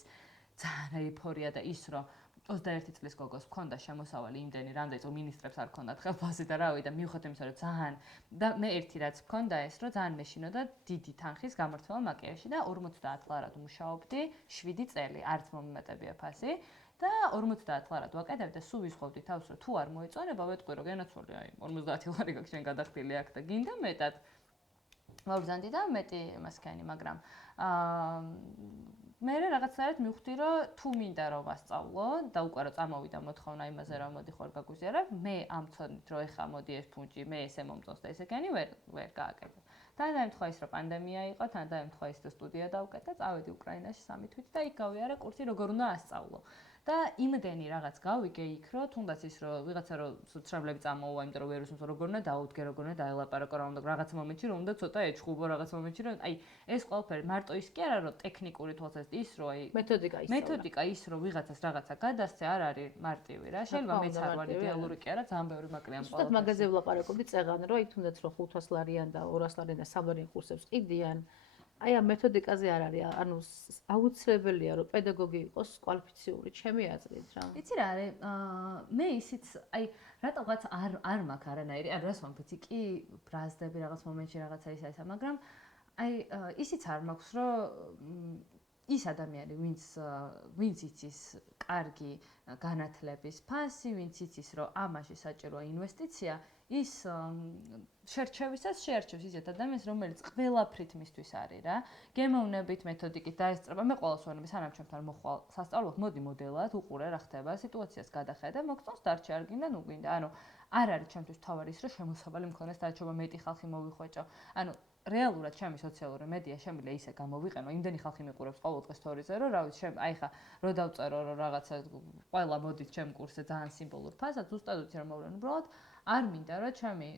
ძალიან ეიფორია და ის რომ 21 წლის გოგოს მქონდა შემოსავალი იმდენი, რამდენიც მინისტრებს არ ქონდათ ხელფასი და რავი და მიუხედავად იმისა, რომ ძალიან და მე ერთი რაც მქონდა ეს, რომ ძალიან მეშინოდა დიდი თანხის გამართვა მაკიაჟში და 50 ლარად ვმუშაობდი 7 წელი, არც მომიმატებია ფასი და 50 ლარად ვაკეთებდი და სულ ვისხოვდი თავს, რომ თუ არ მოეწონება, ვეთქვი, რომ გენაცვლი აი 50 ლარი გაქვს შენ გადახდილი აქ და გინდა მეტად ვაბრძანდი და მეტი მასქანი, მაგრამ მე რაღაცნაირად მივხვდი, რომ თუ მინდა რომ ვასწავლო და უკვე რომ წამოვიდა მოთხოვნა იმაზე, რომ მოდი ხარ გაგუზიარებ, მე ამ ცოდნით რომ ეხა მოდი ეს ფუნჯი, მე ესე მომწონს და ესეგენი ვერ გააკეთებ. თან დაემთხვა ის, რომ პანდემია იყო, თან დაემთხვა ის, რომ სტუდია დავკეთე, წავედი უკრაინაში 3 თვით და იქ გავიარე კურსი როგორ უნდა ასწავლო. და იმდენი რაღაც გავიგე იქ, რომ თუნდაც ის რომ ვიღაცა რომ ცრებლები წამოუვა, იმიტომ რომ ვერ უსმენს როგორ უნდა დაუდგე, როგორ უნდა დაელაპარაკო, რა უნდა რაღაც მომენტში რომ უნდა ცოტა ეჩხუბო რაღაც მომენტში რომ აი ეს ყველაფერი მარტო ის კი არა რომ ტექნიკური თვალსაზრისით ის რომ აი მეთოდიკა ის რომ ვიღაცას რაღაცა გადასცე არ არის მარტივი რა. შეიძლება მეც არ ვარ იდეალური კი არა, ძალიან ბევრი მაკლია ამ ყველაფერს. ზუსტად მაგაზე ვლაპარაკობდი წეღან, რომ აი თუნდაც რომ 500 ლარიან და 200 ლარიან და 3 ლარიან კურსებს ყიდიან. აი ამ მეთოდიკაზე არ არის, ანუ აუცილებელია რომ პედაგოგი იყოს კვალიფიციური, ჩემი აზრით რა. იცი რა არის? მე ისიც აი რატოღაც არ მაქვს არანაირი, ან რას ვამბობ, კი ბრაზდები რაღაც მომენტში რაღაცა ისა, მაგრამ აი ისიც არ მაქვს, რომ ის ადამიანი, ვინც იცის კარგი განათლების ფასი, ვინც იცის, რომ ამაში საჭიროა ინვესტიცია, ის შერჩევისას შეერჩევს ისეთ ადამიანს, რომელიც ყველაფრით მისთვის არის რა. გემოვნებით, მეთოდიკით დაესწრება. მე ყოველს ვარ, სანამ ჩემთან მოხვალ სასწავლოდ, მოდი მოდელად, უყურე რა ხდება, სიტუაციას გადახედე, მოგწონს დარჩე, არ გინდა, ნუ გვინდა. ანუ არ არის ჩემთვის თავარი ის, რომ შემოსავალი მქონდეს, დაჩობა მეტი ხალხი მოვიხვეჭო. ანუ რეალურად ჩემი სოციალური მედია შემიძლია ისე გამოვიყენო, იმდენი ხალხი მიყურებს ყოველ დღეს სტორიზე, რომ რა ვიცი, აი ხა რო დავწერო, რომ რაღაცა ყველა მოდით ჩემ კურსზე ძალიან სიმბოლურ ფასად, ზუსტად ვიცი რომ მოვლენ, უბრალოდ არ მინდა რომ ჩემი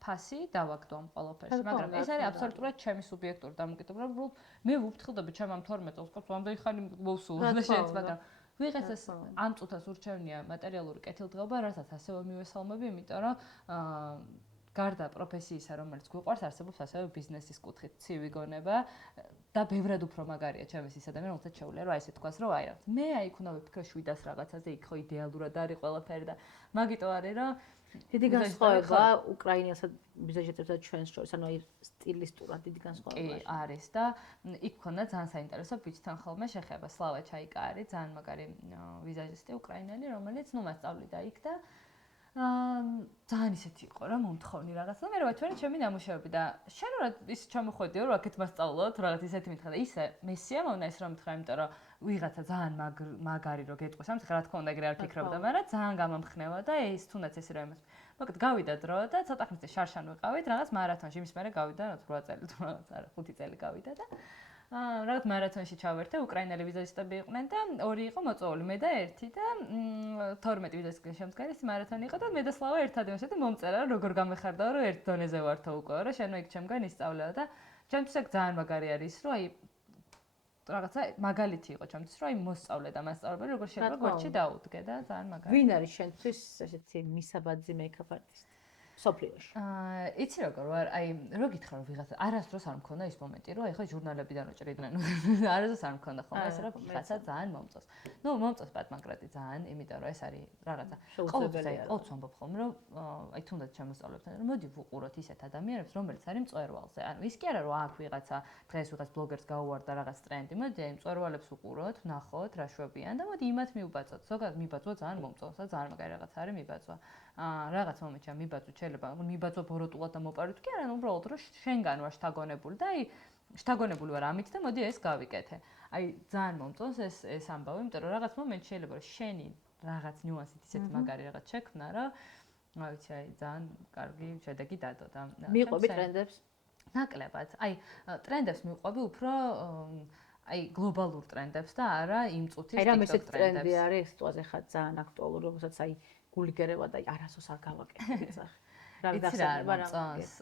ფასი დავაგდო ამ ყველაფერში, მაგრამ ეს არის აბსოლუტურად ჩემი სუბიექტური დამოკიდებულება, უბრალოდ მე ვუფრთხილდები ჩემ ამ 12 წელს, ხო, ამდენი ხანი მოვსულა და შეეც, მაგრამ ვიღაცას ამ წუთას ურჩევნია მატერიალური კეთილდღეობა, რასაც ასევე მივესალმები, იმიტომ რომ გარდა პროფესიისა, რომელიც გვიყვარს, არსებობს ასევე ბიზნესის კუთხით ცივი გონება და ბევრად უფრო მაგარია ჩემს ის ადამიანი, რომელსაც შეუძლია რომ აი ესე თქვას, რომ აი რა. მე აი იქნა ვიფიქრე 700 რაღაცაზე, იქ ხო იდეალურად არის ყველაფერი და მაგიტო არის, რომ დიდი განსხვავება უკრაინელსა ბიზნესებსა და ჩვენს შორის, ანუ აი სტილისტურად დიდი განსხვავება არის და იქ მქონდა ძალიან საინტერესო ბიჭთან ხოლმე შეხება. სლავა ჩაიკა არის ძალიან მაგარი ვიზაჟისტი უკრაინელი, რომელიც ნუ მასწავლიდა იქ და ძალიან ისეთი იყო რა მომთხოვნი რაღაცა და მე რა ვთქვი ჩემი ნამუშევრები და შენ რა ის ჩამოხვედიო რომ აქეთ მასწავლოთ რაღაც ისეთი მითხრა და ისე მესია მონა ეს რომ მითხრა იმიტომ რომ ვიღაცა ძალიან მაგარი რო გეტყვის ამის რა თქმა უნდა ეგრე არ ფიქრობდა მაგრამ ძალიან გამომხნევა და ეს თუნდაც ესე რომ იმას მოკლედ გავიდა დრო და ცოტა ხნის წინ შარშან ვიყავით რაღაც მარათონში იმის მერე გავიდა 8 წელი თუ რაღაც არა 5 წელი გავიდა და რაღაც მარათონში ჩავერთე უკრაინელი ვიზაჟისტები იყვნენ და ორი იყო მოწვეული მე და ერთი და 12 ვიზაჟისტის შემდგარი მარათონი იყო და მე და სლავა ერთად იმასე და მომწერა როგორ გამეხარდაო რომ ერთ დონეზე ვართო უკვე რა შენ იქ ჩემგან ისწავლეო და ჩემთვის ეგ ძალიან მაგარი არის რომ აი რაღაცა მაგალითი იყო ჩემთვის რომ აი მოსწავლე და მასწავლებელი როგორ შეიძლება გვერდში დაუდგე და ძალიან მაგარი ვინ არის შენთვის ესეთი მისაბაძი მეიქაპ არტისტი სოფლიოში. იცი როგორ ვარ, აი რო გითხრა რომ ვიღაცა არასდროს არ მქონდა ის მომენტი, რომ ეხლა ჟურნალებიდან უჭრიდნენ. არასდროს არ მქონდა ხოლმე ეს რა ვიღაცა ძალიან მომწონს. ნუ მომწონს პატმანკრატი ძალიან, იმიტომ რომ ეს არის რაღაცა შეუძლებელია. ყოველთვის ვამბობ ხოლმე რომ აი თუნდაც შემოსწავლებთან რომ მოდი ვუყუროთ ისეთ ადამიანებს, რომელიც არის მწვერვალზე. ანუ ის კი არა რომ აქ ვიღაცა დღეს ვიღაც ბლოგერს გაუვარდა რაღაც ტრენდი, მოდი აი მწვერვალებს ვუყუროთ, ვნახოთ რა შვებიან და მოდი იმათ მივბაწოთ. ზოგადად მიბაწვა ძალიან მომწონს და ძალიან მაგარი რაღაც არის მიბაწვა. რაღაც მომენტში მიბაწვით შეიძლება მიბაწვა ბოროტულად და მოპარვით კი არა, უბრალოდ რომ შენგან ვარ შთაგონებული და აი შთაგონებული ვარ ამით და მოდი ეს გავიკეთე. აი ძალიან მომწონს ეს ამბავი, იმიტომ რომ რაღაც მომენტში შეიძლება რომ შენი რაღაც ნიუანსით ისეთი მაგარი რაღაც შექმნა, რომ აი ვიცი, აი ძალიან კარგი შედეგი დადო და მიყვები ტრენდებს? ნაკლებად. აი ტრენდებს მიყვები უფრო აი გლობალურ ტრენდებს და არა იმ წუთის TikTok ტრენდებს. აი რა მესეთ ტრენდი არის სიტუაზე ხარ ძალიან აქტუალური, რომელსაც აი გულიგერევა და არასოს არ გავაკეთებ ეცახ. რა გახსენება რა მომწონს?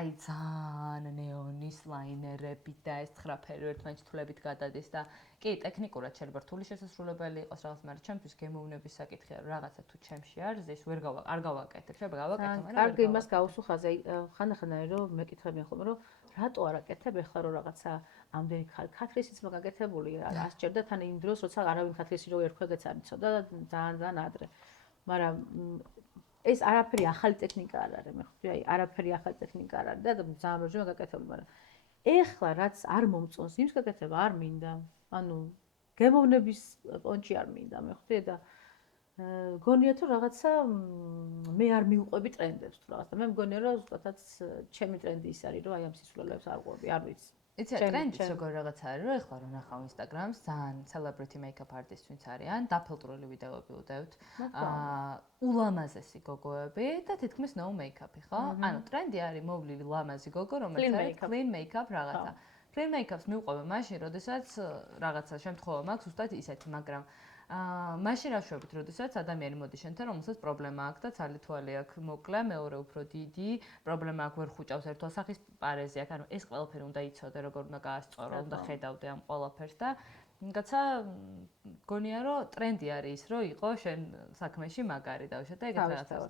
აი ძალიან ნეონის ლაინერები და ეს 9 ფერი ერთმანეთს თვლებით გადადის და კი ტექნიკურად შეიძლება რთული შესასრულებელი იყოს რაღაც, მაგრამ ჩემთვის გემოვნების საკითხია რომ რაღაცა თუ ჩემში არის ეს არ გავაკეთებ, შეიძლება გავაკეთო, მაგრამ კარგი იმას გაუსუხაზე, აი ხანდახანაა რომ მეკითხებიან ხოლმე რომ რატო არ აკეთებ ეხლა რომ რაღაცა ამდენი ქათრისიც მაგაკეთებული არ ასჯერდა თან იმ დროს როცა არავინ ქათრისი რო ერქვეგეც არ იცოდა და ძალიან ადრე. მაგრამ ეს არაფერი ახალი ტექნიკა არ არის, მე ხვდები, აი არაფერი ახალი ტექნიკა არ არის და ძალიან როჯერ გაკეთებული, მაგრამ ეხლა რაც არ მომწონს, იმის გაკეთება არ მინდა. ანუ გემოვნების პონჩი არ მინდა, მე ხვდები და გონია თუ რაღაცა მე არ მიუყვები ტრენდებს თუ რაღაცა. მე მგონია რომ ზუსტადაც ჩემი ტრენდი ის არის, რომ აი ამ სისულელებს არ ყვები, არ ვიცი. იცი ტრენდიც როგორ რაღაცა არის, რომ ეხლა რომ ნახავ Instagram-ს, ძალიან celebrity makeup artist ვინც არიან, დაფილტრული ვიდეოები უდევთ. ულამაზესი გოგოები და თითქმის no make-up-ი, ხო? ანუ ტრენდი არის მოვლილი ლამაზი გოგო, რომელიც არის clean make-up რაღაცა. clean make-up-ს მიუყვება მაშინ, როდესაც რაღაცა შემთხვევა მაქვს ზუსტად ისეთი, მაგრამ მაშინ რა შვებით, როდესაც ადამიანი მოდის შენთან, რომელსაც პრობლემა აქვს და ცალი თვალი აქვს, მოკლე, მეორე უფრო დიდი, პრობლემა აქვს, ვერ ხუჭავს ერთვას სახის პარეზი აქვს. ანუ ეს ყველაფერი უნდა იცოდე, როგორ უნდა გაასწორო, უნდა ხედავდე ამ ყველაფერს და გაცა გონია რომ ტრენდი არის ის, რომ იყო შენ საქმეში მაგარი დავშეთ და ეგეთ რაღაცას.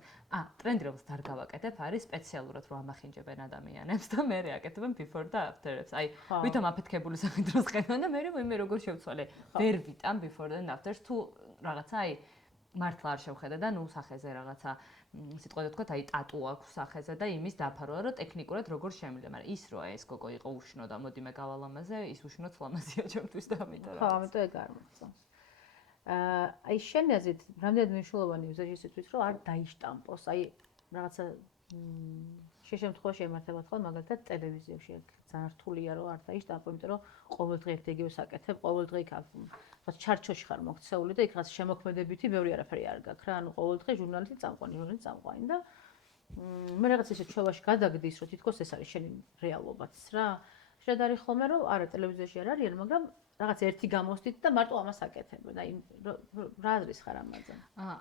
ტრენდი რომელსაც არ გავაკეთებ არის სპეციალურად რომ ამახინჯებენ ადამიანებს და მე აკეთებენ before და after-ებს. აი, ვითომ აფეთქებული სამიდროს ხედავენ და მე როგორ შევცვალე, ვერ ვიტან before and after-ს თუ რაღაცა აი მართლა არ შევხედე და ნუ სახეზე რაღაცა სიტყვაზე თქვა, აი ტატუ აქვს სახეზე და იმის დაფარვა, რომ ტექნიკურად როგორ შემიძლია, მაგრამ ის რო ეს გოგო იყო უშნო და მოდი მე გავალამაზე, ის უშნოც ლამაზია ჩემთვის და ამიტომ. ხო, ამიტომ ეგ არ მომწონს. აი შენ აზრით, რამდენად მნიშვნელოვანი უსაჯი სიტყვით, რომ არ დაიშტამპოს, აი რაღაცა შეშემთხვევაში ემართებათ ხოლმე, მაგალითად ტელევიზიაში ძალიან რთულია რომ არ დაიშტამპო, იმიტომ რომ ყოველდღე ერთ-იგივეს აკეთებ, ყოველდღე იქ რაც ჩარჩოში ხარ მოქცეული და იქ რაც შემოქმედებითი ბევრი არაფერი არ გაქვს რა, ანუ ყოველდღე ჟურნალისტი წამყვანი და მე რაღაც ისე ჩვევაში გადაგდის, რომ თითქოს ეს არის შენი რეალობაც რა. შეიძლება არის ხოლმე რომ არა ტელევიზიაში არ არიან, მაგრამ რაღაც ერთი გამოსდით და მარტო ამას აკეთებ და იმ რა აზრის ხარ ამაზე?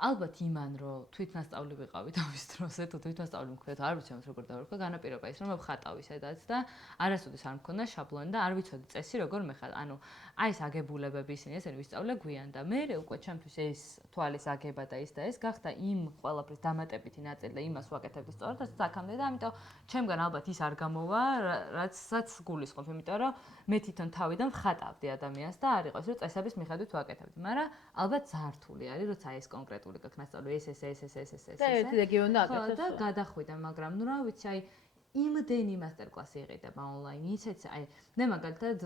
ალბათ იმან რომ თვითნასწავლი ვიყავით ამის დროზე, თუ თვითნასწავლი მქონდათ, არ ვიცი როგორ დავერქვა, განაპირობა ის რომ მე ვხატავი სადაც და არასოდეს არ მქონდა შაბლონი და არ ვიცოდი წესი როგორ მეხატ. ანუ აი ეს აგებულებები ისინი ესენი ვისწავლე გვიან და მე უკვე ჩემთვის ეს თვალის აგება და ეს გახდა იმ ყველაფრის დამატებითი ნაწილი და იმას ვაკეთებდი სწორად რაც აქამდე და ამიტომ ჩემგან ალბათ ის არ გამოვა, რაცაც გულისხმობ, იმიტომ რომ მე თვითონ თავიდან ვხატავდი ადამიანს და არ იყოს რომ წესების მიხედვით ვაკეთებდი, მაგრამ ალბათ ძალიან რთული არის, როცა ეს კონკრეტული გაქვს ნასწავლი ეს. და ერთი რეგიონი აკეთებს და გადახვიდა, მაგრამ ნუ რა ვიცი, აი იმდენი მასტერკლასი იყიდება ონლაინ, ისეც აი მე მაგალითად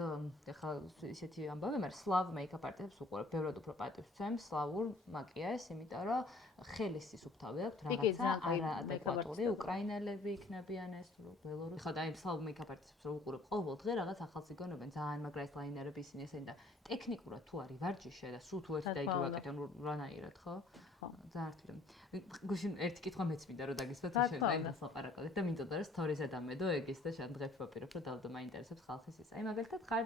ეხლა ისეთი ამბავი, მაგრამ სლავ მეიკაპ არტისტებს უყურებ, ბევრად უფრო პატივს ვცემ სლავურ მაკიაჟს, იმიტომ რომ ხელის სისუფთავე აქვს რაღაცა არაადეკვატური, უკრაინელები იქნებიან ეს ბელორუსი. ხო და აი სლავ მეიკაპ არტისტებს რო უყურებ ყოველდღე რაღაც ახალს იგონებენ, ძალიან მაგრა ეს ლაინერები ისინი ესენი და ტექნიკურად თუ არის ვარჯიშე და სულ თუ ერთი და იგი ვაკეთებ რანაირად, ხო? ძალიან რთული. გუშინ ერთი კითხვა მეც მინდა რომ დაგისვათ შენ რაიმას ლაპარაკობთ და მინდოდა რომ სტორიზე დამედო ეგის და შენ დღეს ვაპირებ რომ დავდო მაინტერესებს ხალხის ის. აი მაგალითად ხარ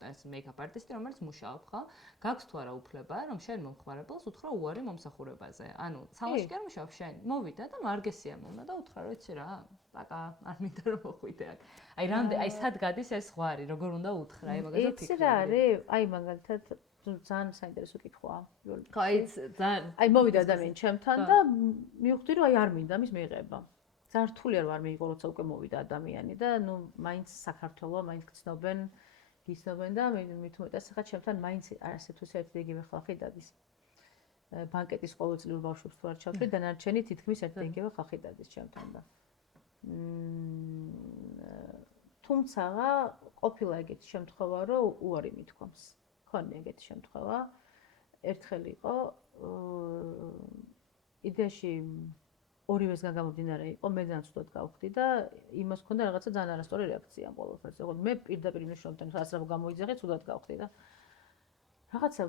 ეს მეიკაპ არტისტი რომელიც მუშაობ, ხო? გაქვს თუ არა უფლება რომ შენ მომხმარებელს უთხრა უარი მომსახურებაზე. ანუ სალონში კი არ მუშაობ შენ, მოვიდა და არ გესიამოვნა და უთხრა რომ იცი რა, პაკა, არ მინდა რომ მოხვიდე აქ. აი რამდენი აი სად გადის ეს ზღვარი, როგორ უნდა უთხრა, აი მაგალითად ფიქრობ. იცი რა არის? აი მაგალითად ძალიან საინტერესო კითხვაა. ხო, აი ძალიან აი მოვიდა ადამიანი ჩემთან და მივხვდი რომ აი არ მინდა მის მიღება. ძალიან რთული არ მიიღო, როცა უკვე მოვიდა ადამიანი და ნუ მაინც საქართველოს მაინც გიცნობენ და მით უმეტეს ხა ჩემთან მაინც ასე თუ ისე იგივე ხალხი დადის. ბანკეტის ყოველწლიურ ბავშვებს თუ არ ჩავთვლი, დანარჩენი თითქმის ერთი იგივე ხალხი დადის ჩემთან და თუმცა ყოფილა ეგეთი შემთხვევა, რომ უარი მithქვამს. ქონია ეგეთი შემთხვევა. ერთხელ იყო იდეაში ორივესგან გამომდინარე იყო, მე ძალიან ცუდად გავხდი და იმას მქონდა რაღაცა ძალიან არასწორი რეაქცია ამ ყველაფერზე. მე პირდაპირ ნიშნავდნენ, რომ ასე რა გამოიძახე, ცუდად გავხდი და რაღაცა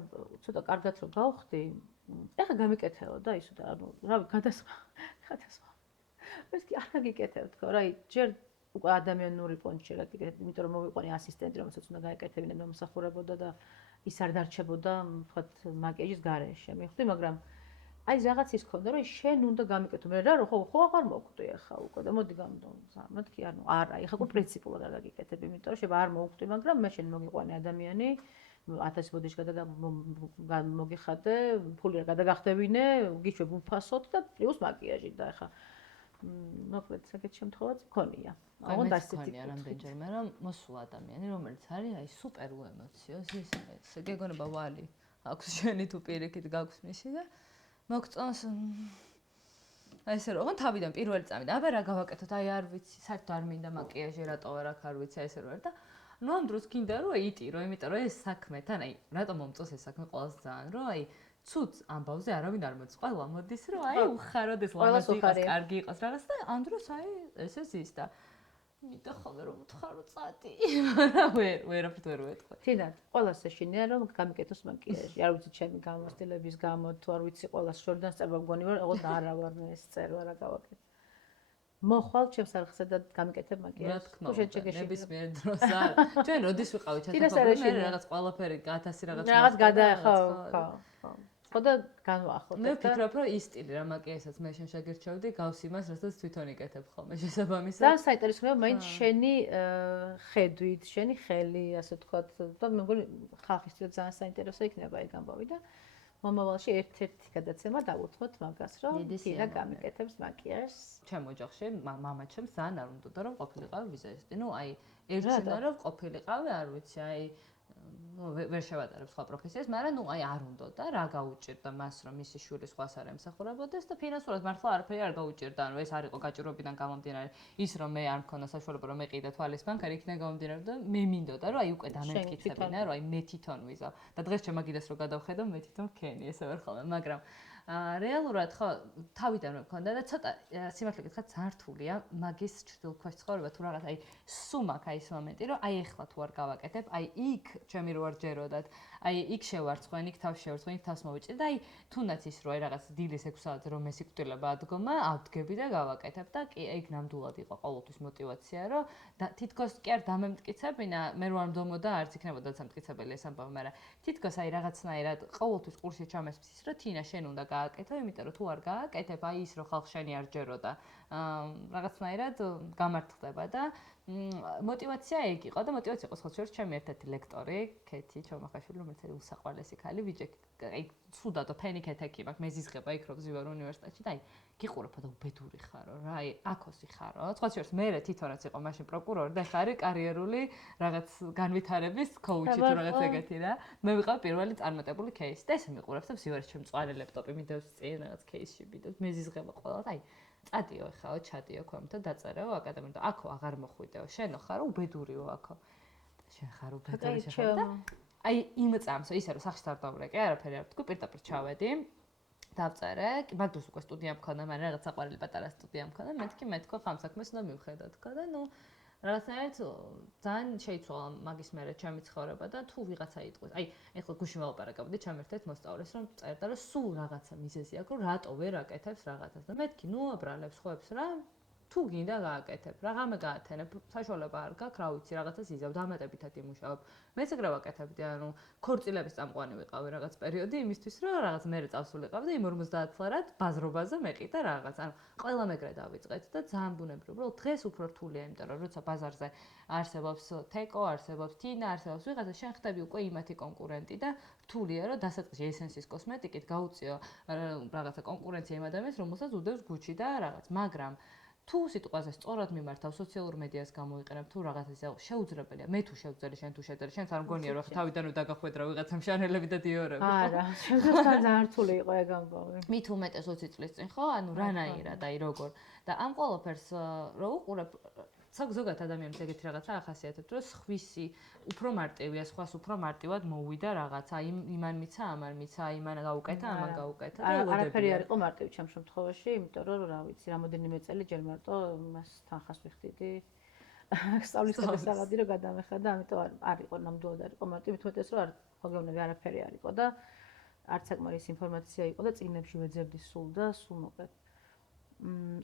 ცოტა კარგად რომ გავხდი, ეხა გამიკეთეო და ისო და ანუ რავი, გადასხმა. ეს კი არ გიკეთებ თქო, რა, ჯერ უკვე ადამიანური პონჩი რა გიკეთებ, იმიტომ რომ მოვიყვანე ასისტენტი, რომელსაც უნდა გაეკეთებინა მომსახურებოდა და ის არ დარჩებოდა, ვთქვათ, მაკიაჟის გარეშე. მივხვდი, მაგრამ აი რაღაც ის ქონდა, რომ შენ უნდა გამიკეთო. მე რა ხო აღარ მოვკვდი ახლა უკვე და მოდი მეთქი, ანუ არა, ეხლა უკვე პრინციპულად არ გაკეთებ, იმიტომ რომ შეიძლება არ მოვკვდი, მაგრამ მე შენ მოგიყვანე ადამიანი 1000 ბოდიში მოგიხადე, ფული რა გადაგახდებინე, გიშვებ უფასოდ და პლუს მაკიაჟი და ახლა მოკლედ საკეთ შემთხვევაც მქონია. აღარ დასწრებია რამდენჯერმე რომ მოსულა ადამიანი, რომელიც არის აი სუპერ უემოციო, ის გეგონება ვალი. აქვს შენი თუ პირიქით გაქვს მისი და მოგწონს აი ესე რომ თავიდან პირველი წამი და აბა რა გავაკეთოთ, აი არ ვიცი, საერთოდ არ მინდა მაკიაჟი, რატო არ ვიცი, აი ესე რომ და ნუ ამ დროს გინდა რომ იტირო, იმიტომ რომ ეს საქმეთან, აი რატომ მომწონს ეს საქმე ყველაზე ძალიან, რომ აი ცუც ამბავზე არავინ არ მოდის. ყველა მოდის, რომ აი უხაროდ ეს ლამაზი იყოს, კარგი იყოს რაღაც და ამ დროს აი ესე ზის და მინდა ხოლმე რომ უთხარო წადი. მაგრამ ვერაფრით ვერ ვეთქვი. თინად, ყველას ეშინია რომ გამიკეთოს მაკიაჟი. არ ვიცი ჩემი გამოსტილების გამო თუ არ ვიცი ყველას შორიდან სწება მგონი ვარ, ოღონდ არა ვარ მე ეს წერვა რა გავაკეთე. მოხვალ ჩემს არხზე და გამიკეთებ მაკიაჟს. თუ შეჭეგეში ნებისმიერ დროს არ. ჩვენ როდის ვიყავით ჩათვალე მე რაღაც ყველაფერი 1000 რაღაც გადაახო, ხო. ხოდა განვაახლოთ. მე ვფიქრობ, რომ ის სტილი რა მაკიაჟსაც მე შენ შეგერჩევდი, გავს იმას, რასაც თვითონ იკეთებ ხოლმე შესაბამისად. და საინტერესოა მაინც შენი ხედვით, შენი ხელი, ასე ვთქვათ, და მე მგონი ხალხისთვის ძალიან საინტერესო იქნება ეგ ამბავი და მომავალში ერთ-ერთი გადაცემა დავუთმოთ მაგას, რომ თირა გამიკეთებს მაკიაჟს. ჩემ ოჯახში მამა ჩემს ძალიან არ უნდოდა რომ ყოფილიყავი ვიზაჟისტი. ნუ აი ერთშენა რომ ყოფილიყავი, არ ვიცი, აი ვერ შევატარებ სხვა პროფესიას, მაგრამ ნუ აი არ უნდოდა რა გაუჭირდა მას რომ მისი შვილი სხვას არ ემსახურებოდეს და ფინანსურად მართლა არაფერი არ გაუჭირდა. ანუ ეს არ იყო გაჭირვებიდან გამომდინარე. ის რომ მე არ მქონდა საშუალება რომ მეყიდა თვალის ბანკარი იქიდან გამომდინარე და მე მინდოდა რომ აი უკვე დამემტკიცებინა რომ აი მე თვითონ ვიზავ. და დღეს ჩემაგიდეს რომ გადავხედო მე თვითონ ვქენი ესე ვერ ხოლმე, მაგრამ რეალურად ხო თავიდან რომ მქონდა და ცოტა სიმართლე გითხრათ ძალიან რთულია მაგის ჭრილქვეშ ცხოვრება თუ რაღაც აი სულ მაქვს აი ეს მომენტი რომ აი ეხლა თუ არ გავაკეთებ აი იქ ჩემი რო არ ჯეროდათ აი იქ შევარცხენ იქ თავს შევარცხენ იქ თავს მოვიჭრე და აი თუნდაც ის რო აი რაღაც დილის 6 საათზე რომ მე სიკვდილება ადგომა ავდგები და გავაკეთებ და კი ეგ ნამდვილად იყო ყოველთვის мотиваცია რომ თითქოს კი არ დამემტკიცებინა მე რო არ მდომოდა არც იქნებოდა სამტკიცებელი ეს ამბავი მაგრამ თითქოს აი რაღაცნაირად ყოველთვის კურსში ჩამესწრის რომ თინა შენ უნდა გააკეთო, იმიტომ რომ თუ არ გააკეთებ, აი ის რომ ხალხ შენი არ ჯეროდა, რაღაცნაირად გამართლდება და мотиваცია ეგ იყო და мотиваცია იყო სხვა შორის ჩემი ერთ-ერთი ლექტორი, ქეთი ჩომახაშვილი, რომელიც არის უსაყვარლესი ქალი, ვიჯექი, აი ცუდადო ფენიქეთექი მაქვს, მეზიზღება იქ რო ვზივარ უნივერსიტეტში და აი გიყურებო და უბედური ხარო რა, აი აქოსი ხარო. სხვა შორის მე თვითონაც იყო მაშინ პროკურორი და ხა არის კარიერული რაღაც განვითარების კოუჩი თუ რაღაც ეგეთი რა. მე ვიყავ პირველი წარმატებული кейსი და ესე მიყურებს და ვზივარ ჩემ მწვანე ლეპტოპი მინდავს წინ რაღაც кейსში ვიდეოს მეზიზღება ყველა და აი წადიო ხაო, ჩადიო ქვემოთ და დაწერეო აკადემიურ და აქო აღარ მოხვიდეო. შენო ხარო უბედურიო აქო. შენ ხარო უბედური შეხარ და აი იმ წამსო ისე რომ სახში დავდავრეკე, არაფერი არ ვთქვი, პირდაპირ ჩავედი. დავწერე, მაგ დროს უკვე სტუდია მქონდა, მაგრამ რაღაც საყვარელი პატარა სტუდია მქონდა, მეთქი მეთქო ხამ საქმეს უნდა მივხედო თქო და ნუ რაღაცნაირად ძალიან შეიცვალა მაგის მერე ჩემი ცხოვრება და თუ ვიღაცა იტყვის, აი ეხლა გუშინ ვალაპარაკობდი ჩემ ერთ-ერთ მოსწავლეს რომ წერდა რომ სულ რაღაცა მიზეზი აქვს რომ რატო ვერ აკეთებს რაღაცას და მეთქი ნუ აბრალებს ხვებს რა თუ გინდა გააკეთებ, რაღაცა გაათენებ, საშუალება არ გაქვს, რა ვიცი, რაღაცას იზავ, დამატებითად იმუშავებ. მეც ეგრე ვაკეთებდი, ანუ ქორწილების წამყვანი ვიყავი რაღაც პერიოდი იმისთვის, რომ რაღაც მერე წავსულიყავ და იმ 50 წლად ბაზრობაზე მეყიდა რაღაც. ანუ ყველა მეგრე დავიწყეთ და ძალიან ბუნებრივია, რომ დღეს უფრო რთულია, იმიტომ რომ როცა ბაზარზე არსებობს თეკო, არსებობს თინა, არსებობს ვიღაცა, შენ ხდები უკვე იმათი კონკურენტი და რთულია, რომ დასაწყისში ესენსის კოსმეტიკით გაუწიო რაღაცა კონკურენცია იმ ადამიანს, რომელსაც უდევს გუჩი და რაღაც, მაგრამ თუ სიტყვაზე სწორად მიმართავ, სოციალურ მედიას გამოიყენებ, თუ რაღაც ისე შეუძლებელია. მე თუ შევძელი, შენ თუ შეძელი, შენც არ მგონია რომ თავიდანვე დაგახვედრა ვიღაცამ შანელები და დიორები. არა, შევძლებთან ძალიან რთული იყო ეგ ამბავი. მით უმეტეს 20 წლის წინ ხო? ანუ რანაირად, აი როგორ. და ამ ყველაფერს რო უყურებ, ზოგადად ადამიანს ეგეთი რაღაცა ახასიათებთ, რომ სხვისი უფრო მარტივია, სხვას უფრო მარტივად მოუვიდა რაღაცა, იმან მიცა, ამან მიცა, იმან გაუკეთა, ამან გაუკეთა და არაფერი არ იყო მარტივი ჩემ შემთხვევაში, იმიტომ რომ რა ვიცი, რამოდენიმე წელი ჯერ მარტო მას თანხას ვიხდიდი. სწავლის გადასაღადი რომ გადამეხადა, ამიტომ არ იყო ნამდვილად არ იყო მარტივი, თუმცა რომ მოგეუბნები არაფერი არ იყო და არც საკმარის ინფორმაცია იყო და წიგნებში ვეძებდი სულ და სულ მოკლედ.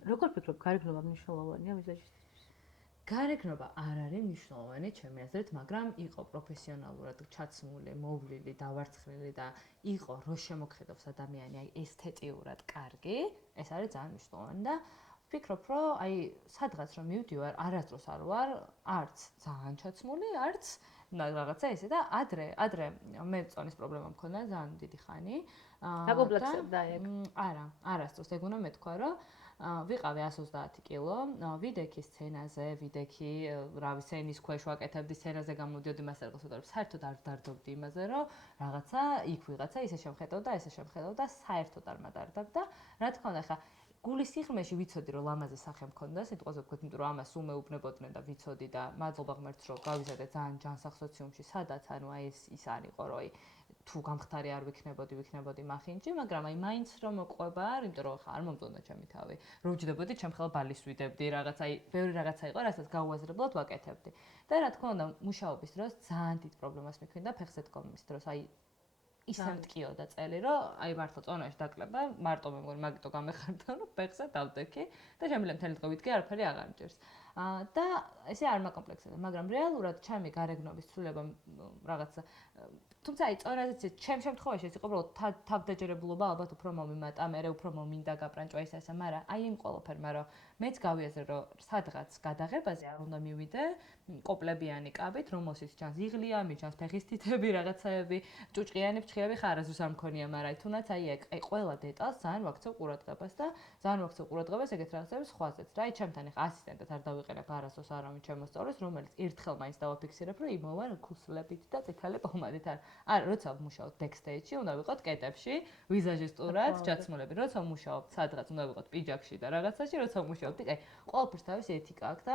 როგორ ფიქრობ, გარეგნობა მნიშვნელოვანია ვიზაჟისტისთვის? გარეგნობა არ არის მნიშვნელოვანი ჩემი აზრით, მაგრამ იყო პროფესიონალურად ჩაცმული, მოვლილი, დავარცხნილი და იყო რო შემოქმედოს ადამიანი, აი ესთეტიურად კარგი, ეს არის ძალიან მნიშვნელოვანი და ვფიქრობ, რომ აი სადღაც რომ მივდივარ, არასდროს არ ვარ არც ძალიან ჩაცმული, არც რაღაცა ესე და ადრე მე წონის პრობლემა მქონდა ძალიან დიდი ხანი. დაკომპლექსებდა ეგ? არა, არასდროს ეგ უნდა მეთქვა, რომ ვიყავი 130 კილო, ვიდექი სცენაზე, ვიდექი, რავი, სცენის ქვეშ ვაკეთებდი, სცენაზე გამოდიოდი მასტერკლასს ვუტარებ. საერთოდ არ ვდარდობდი იმაზე, რომ რაღაცა იქ ვიღაცა ისე შემხედავდა, ესე შემხედავდა, საერთოდ არ მადარდაბდა. რა თქმა უნდა, ხა გულის სიღრმეში ვიცოდი, რომ ლამაზე სახე მქონდა, სიტყვაზე ვქოთ, იმიტომ რომ ამას უმეუბნებოდნენ და ვიცოდი და მადლობა ღმერთს, რომ გავიზარდე ძალიან ჯანსაღ სოციუმში, სადაც ანუ აი ის არ იყო, რომ აი თუ გამხდარი არ ვიქნებოდი მახინჯი, მაგრამ აი მაინც რომ მოყვება არ, იმიტომ რომ ხა არ მომწონდა ჩემი თავი. რო ვჯდებოდი, ჩემ ხელა ბალის ვიდებდი, რაღაც აი ბევრი რაღაცა იყო, რასაც გაუაზრებლად ვაკეთებდი. და რა თქმა უნდა, მუშაობის დროს ძალიან დიდ პრობლემას მიქვინდა ფეხზე დგომის დროს, აი ისე მტკიოდა წელი, რომ აი მართლა წონაში დაკლება, მარტო მე მგონი მაგიტო გამეხარდა, რომ ფეხზე დავდექი და შემიძლია მთელი დღე ვიდგე, არაფერი აღარ მჭირს. და ესე არ მაკომპლექსებდა, მაგრამ რეალურად ჩემი გარეგნობის ცვლილება რაღაცა თუმცა აი წონაზეც ჩემ შემთხვევაში ეს იყო უბრალოდ თავდაჯერებულობა ალბათ უფრო მომიმატა, მე უფრო მომინდა გაპრანჭვა ის ასე, მაგრამ აი იმ ყველაფერმა რომ მეც გავიაზრე რომ სადღაც გადაღებაზე არ უნდა მივიდე კოპლებიანი კაბით, რომელშიც ჩანს იღლია, მიჩანს ფეხის თითები, რაღაცაები, ჭუჭყიანი ფრჩხილები ხარაზუს არ მქონია, მაგრამ აი თუნდაც აი ყველა დეტალს ძალიან ვაქცევ ყურადღებას და ძალიან ვაქცევ ყურადღებას ეგეთ რაღაცების სხვაზეც. რა, აი ჩემთან ახლა ასისტენტად არ დავიყენებ არასდროს არავინ ჩემოსწავლის, რომელიც ერთხელ მაინც დავაფიქსირებ, რომ იმოვა ქუსლებით და წითელი პომადით არ. არა, როცა ვმუშაობთ ბექსტეიჯში, უნდა ვიყოთ კეტებში, ვიზაჟისტურად ჩაცმულები. როცა ვმუშაობთ სადღაც, უნდა ვიყოთ პიჯაკში და რაღაცაში, როცა ვმუშაობთ, აი, ყველაფერს თავისი ეთიკა აქვს და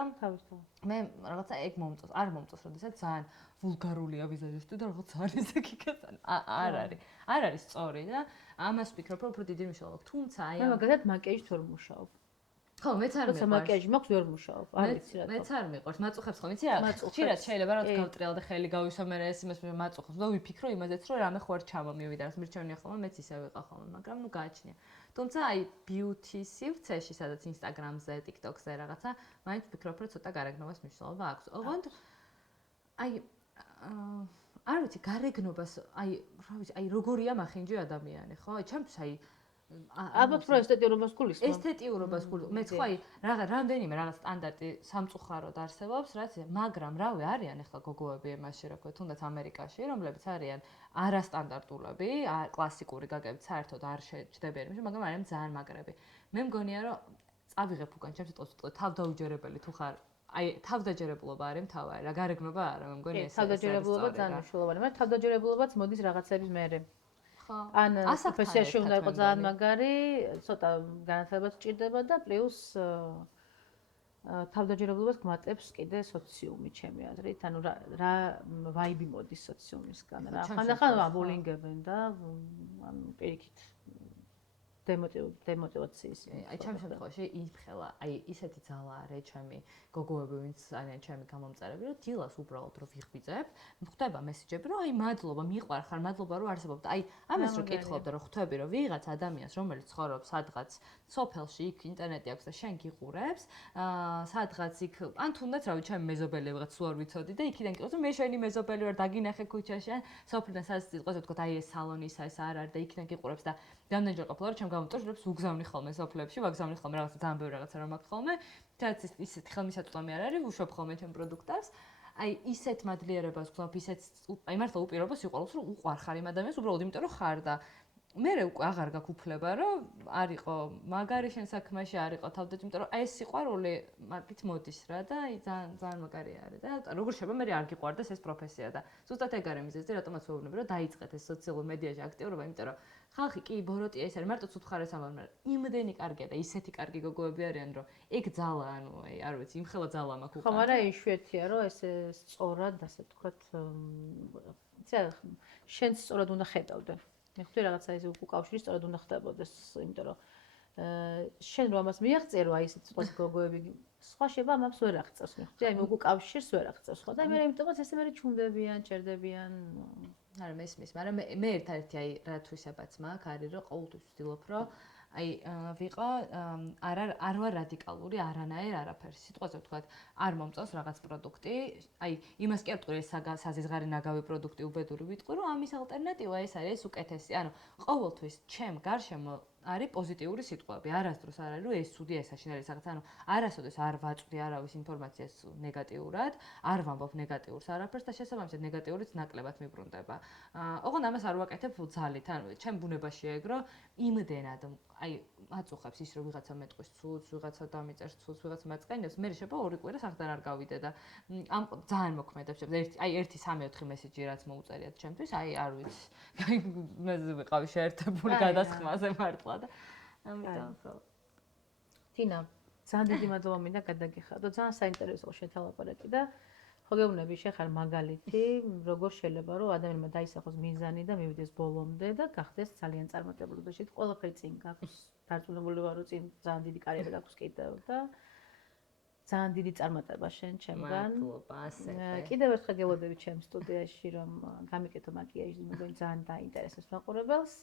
მე რაღაცა ეგ მომწონს, არ მომწონს, როდესაც ძალიან ვულგარულია ვიზაჟისტი და რაღაც ძალიან ისე გიგაცან. არ არის სწორი და ამას ვფიქრობ, რომ უფრო დიდი მნიშვნელობა აქვს. თუმცა აი მე მაგალითად მაკიაჟით ვერ ვმუშაობ. ხო, მეც არ მიყვარს. მაკიაჟი მაქვს ვერ ვმუშაობ. არ ვიცი რა. მეც არ მიყვარს. მაწუხებს ხო, იცი რა? ხშირად შეიძლება რაღაც გავტრიალ და ხელი გავისვა მე ეს იმას მაწუხებს და ვიფიქრო იმაზეც, რომ რამე ხო არ ჩამომივიდა, რაც მირჩევნია ხოლმე, მეც ისე ვიყავ ხოლმე, მაგრამ ნუ გააჩნია. თუმცა აი beauty სივრცეში, სადაც Instagram-ზე, TikTok-ზე რაღაცა, მაინც ვფიქრობ, რომ ცოტა გარეგნობას მნიშვნელობა აქვს. ოღონდ აი არ ვიცი, გარეგნობას, აი, რა ვიცი, აი როგორია მახინჯი ადამიანი, ხო? აი ჩემთვის აი ალბათ რო ესთეტიურობას გულისხმობ. ესთეტიურობას გულისხმობ. მეც ხო აი რამდენიმე რაღაც სტანდარტი სამწუხაროდ არსებობს, რაც მაგრამ რავი არიან ახლა გოგოები იმაში, რა ქვია, თუნდაც ამერიკაში, რომლებიც არიან არასტანდარტულები, კლასიკური გაგებით საერთოდ არ შეჯდებიან იმაში, მაგრამ არიან ძალიან მაგრები. მე მგონია, რომ წავიღებ უკან ჩემს სიტყვას ვიტყვი, თავდაუჯერებელი თუ ხარ აი თავდაჯერებულობა არის მთავარი, რა გარეგნობა არა, მე მგონია ეს თავდაჯერებულობა ძალიან მნიშვნელოვანია, მაგრამ თავდაჯერებულობაც მოდის რაღაცების მერე. ან პროფესიაში უნდა იყოს ძალიან მაგარი, ცოტა განათლებაც სჭირდება და პლუს თავდაჯერებულობას გმატებს კიდე სოციუმი, ჩემი აზრით, ანუ რა ვაიბი მოდის სოციუმისგან, რა ხანდახან აბულინგებენ და ანუ პირიქით დემოტივაციის. აი ჩემს შემთხვევაში იფხელა, აი ისეთი ძალა არის ჩემი გოგოები, ვინც არიან ჩემი გამომწერები, რომ დილას უბრალოდ რო ვიხვიძებ, ხვდება მესიჯები, რომ აი მადლობა, მიყვარხარ, მადლობა რომ არსებობ და აი ამას რო კითხულობ და რო ხვდები, რომ ვიღაც ადამიანს, რომელიც ცხოვრობს სადღაც სოფელში, იქ ინტერნეტი აქვს და შენ გიყურებს, სადღაც იქ, ან თუნდაც რავი, ჩემი მეზობელი ვიღაც სულ არ ვიცოდი და იქიდან კითხულობ, მე შენი მეზობელი ვარ, დაგინახე ქუჩაში, ან სოფლიდან სადაც იყოს, თქო, აი ეს სალონისა ეს არ არის და იქიდან გიყურებს და რამდენჯერ ყოფილა რომ ჩემ გამომწვევს უგზავნი ხოლმე სოფლებში, ვაგზავნი ხოლმე რაღაცა ძალიან ბევრი რაღაცა რომ აქვს ხოლმე, თაც ისეთი ხელმისაწვდომი არ არის, ვუშვებ ხოლმე ჩემ პროდუქტებს. აი ისეთ მადლიერებას ვგზავნა, ისეთ აი მართლა უპირობო სიყვარულს, რომ უყვარხარ იმ ადამიანს, უბრალოდ იმიტომ რომ ხარ და მე უკვე აღარ გაქვს უფლება, რომ არისო მაგარი შენ საქმეში არისო თავდაჭი, იმიტომ რომ აი ეს სიყვარული მაგით მოდის რა და ძალიან ძალიან მაგარი არის და როგორ შეიძლება მე არ გიყვარდეს ეს პროფესია და ზუსტად ეგ არის მიზეზი, რატომაც ვეუბნები, რომ დაიწყეთ ეს სოციალურ მედიაში აქტიურობა, იმიტომ რომ ხალხი კი ბოროტია ეს არის, მარტო უთხარეს ამბობენ, მაგრამ იმდენი კარგია და ისეთი კარგი გოგოები არიან, რომ ეგ ძალა, ანუ აი არ ვიცი, იმხელა ძალა მაქვს უკან. ხო, მაგრამ იშვიათია, რომ ეს სწორად, ასე ვთქვათ, შენც სწორად უნდა ხედავდე. მე ხვდი რაღაცა ეს უკავშირი სწორად უნდა ხდებოდეს, იმიტომ რომ შენ რომ ამას მიაღწია, რომ აი ესეთ სხვა გოგოები სხვა შეება ამას ვერ აღწევს. მე ხვდი, აი უკავშირს ვერ აღწევს ხო და მე იმიტომაც ესე მე ჩუნდებიან, ჭერდებიან. არა მესმის, მაგრამ მე ერთ-ერთი აი რა თვისებაც მაქვს არის, რომ ყოველთვის ვცდილობ, რომ აი ვიყო არ ვარ რადიკალური არანაირ არაფერს. სიტყვაზე ვთქვათ, არ მომწონს რაღაც პროდუქტი, აი იმას კი არ ვიტყვი, ეს საზიზღარი ნაგავი პროდუქტი უბედური ვიტყვი, რომ ამის ალტერნატივა ეს არის უკეთესი. ანუ ყოველთვის ჩემ გარშემო არის პოზიტიური სიტყვები. არასდროს არ არის, რომ ეს ცუდი, ეს აშინარი რაღაც. ანუ არასოდეს არ ვაწვდი არავის ინფორმაციას ნეგატიურად, არ ვამბობ ნეგატიურს არაფერს და შესაბამისად ნეგატიურიც ნაკლებად მიბრუნდება. ოღონდ ამას არ ვაკეთებ ძალით. ანუ ჩემ ბუნებაშია ეგ, რომ იმდენად აი აწუხებს ის, რომ ვიღაცა მეტყვის ცუდს, ვიღაცა დამიწერს ცუდს, ვიღაცა მაწყენებს, მე შეიძლება 2 კვირა სახლიდან არ გავიდე და ამ ძალიან მოქმედებს. აი 1-3-4 მესიჯი რაც მოუწერიათ ჩემთვის, აი არ ვიცი. მე ვიყავი შეერთებული გადასხმაზე მართლა და ამიტომ ხო. თინა, ძალიან დიდი მადლობა მინდა გადაგიხადო. ძალიან საინტერესოა შეთალაპარაკი და ხო გეუბნები შეხარ მაგალითი, როგორ შეიძლება რომ ადამიანმა დაისახოს მიზანი და მივიდეს ბოლომდე და გახდეს ძალიან წარმატებული და შეიძლება ყველაფერი წინ გაქვს. დარწმუნებული ვარ რომ წინ ძალიან დიდი კარიერა გაქვს კიდევ და ძალიან დიდი წარმატება შენ ჩემგან. მადლობა ასევე. კიდევ ერთხელ გელოდებით ჩემ სტუდიაში რომ გამიკეთო მაკიაჟი, მეგონი ძალიან დაინტერესებს მაყურებელს.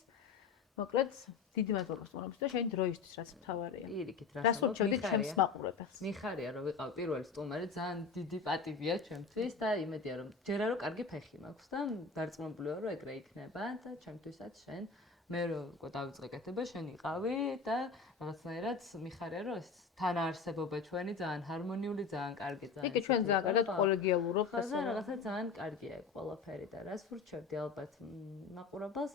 მოკლედ, დიდი მადლობა სტუმრობისთვის და შენი დროისთვის, რაც მთავარია. პირიქით, რა გასულ ჩავდით ჩემს მაყურებელს. მიხარია რომ ვიყავ პირველი სტუმარი, ძალიან დიდი პატივია ჩემთვის და იმედია რომ ჯერა რომ კარგი ფეხი მაქვს და დარწმუნებული ვარ რომ ეგრე იქნება და ჩემთვისაც შენ მე რო დავიწყე კეთება, შენ იყავი და რაღაცნაირად მიხარია რომ ეს თანაარსებობა ჩვენი ძალიან ჰარმონიული, ძალიან კარგი, ძალიან. იქ ჩვენ ძალიან კარგად კოლეგიალურობთ და რაღაცა ძალიან კარგია ეგ ყველაფერი და რას ვურჩევდი ალბათ მაყურებელს,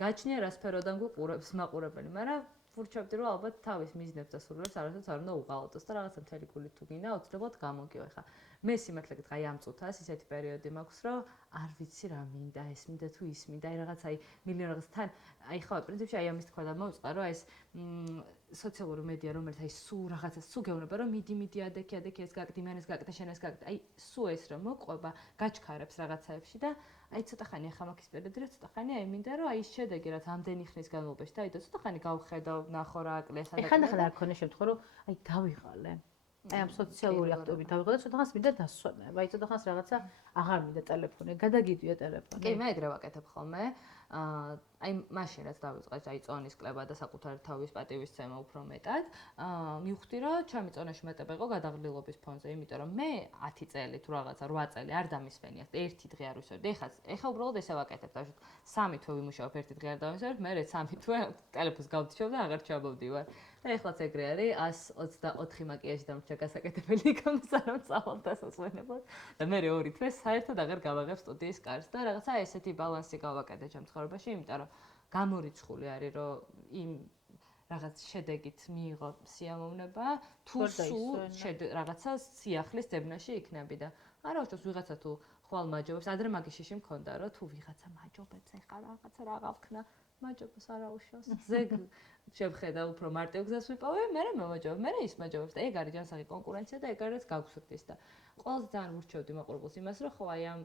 გაჩნია რა სფეროდან გვყურებს მაყურებელი, მაგრამ ვურჩევდი რომ ალბათ თავის მიზნებს და სურვილებს არასდროს არ უნდა უღალატოს და რაღაცა მთელი გულით თუ გინდა აუცილებლად გამოგიო ხა. მე სიმართლე გითხრა აი ამ წუთას ისეთი პერიოდი მაქვს რომ არ ვიცი რა მინდა, ეს მინდა თუ ის მინდა, აი რაღაც აი მილიონ რაღაც თან აი ხო პრინციპში აი ამის თქვა და მოვწყა რომ ეს სოციალური მედია რომელიც აი სუ რაღაცა სუ გეუბნება რომ მიდი ადექი ეს გაკეთე, მან ეს გაკეთე, შენ ეს გაკეთე, აი სუ ეს რომ მოყვება, გაჩქარებს რაღაცაებში და აი ცოტა ხანი ახლა მაქვს პერიოდი რა ცოტა ხანი აი მინდა რომ აი ეს შედეგი რაც ამდენი ხნის განმავლობაში და აი ცოტა ხანი გავხედავ, ნახო რა აკლია სადაკ. ხანდახან არ ქონია შემთხვევა რომ აი დავიღალე. აი ამ სოციალური აქტივობით დავიღალე, ცოტა ხანს მინდა დასვენება. აი ცოტა ხანს რაღაცა აღარ მინდა ტელეფონი, გადაგიდია ტელეფონი. კი, მე ეგრე ვაკეთებ ხოლმე. აი მაშინ რაც დავიწყე აი წონის კლება და საკუთარი თავის პატივისცემა უფრო მეტად, მივხვდი რომ ჩემი წონაში მეტება იყო გადაღლილობის ფონზე, იმიტომ რომ მე 10 წელი თუ რაღაცა 8 წელი არ დამისვენია, ერთი დღე არ ვისვენდი. ეხლა უბრალოდ ესე ვაკეთებ, დავუშვათ 3 თვე ვიმუშავებ, ერთი დღე არ დამისვენებ, მე 3 თვე ტელეფონს გავდიშავ და აღარ ჩამოვდივარ. და ეხლაც ეგრე არის 124 მაკიაჟი დამრჩა გასაკეთებელი იქამდე სანამ წავალ დასასვენებლად და მე 2 თვე საერთოდ აღარ გავაღებ სტუდიის კარს და რაღაცა ესეთი ბალანსი გავაკეთე ჩემ ცხოვრებაში, იმიტომ რომ გამორიცხული არის რომ იმ რაღაც შედეგით მიიღო სიამოვნება თუ სულ რაღაცა სიახლის ძებნაში იქნები და არა უშავს ვიღაცა თუ ხვალ მაჯობებს, ადრე მაგის შიში მქონდა რომ თუ ვიღაცა მაჯობებს ეხლა რაღაცა რა გავქნა მაჯობს არა უშავს. ზეგ შევხედა უფრო მარტივ გზას ვიპოვე, მე მომაჯობ, მე ის მაჯობს და ეგ არის ჯანსაღი კონკურენცია და ეგ არის გაგვსურდის და ყველაზე ძალიან ვურჩევდი მაყურებელს იმას, რომ ხო აი ამ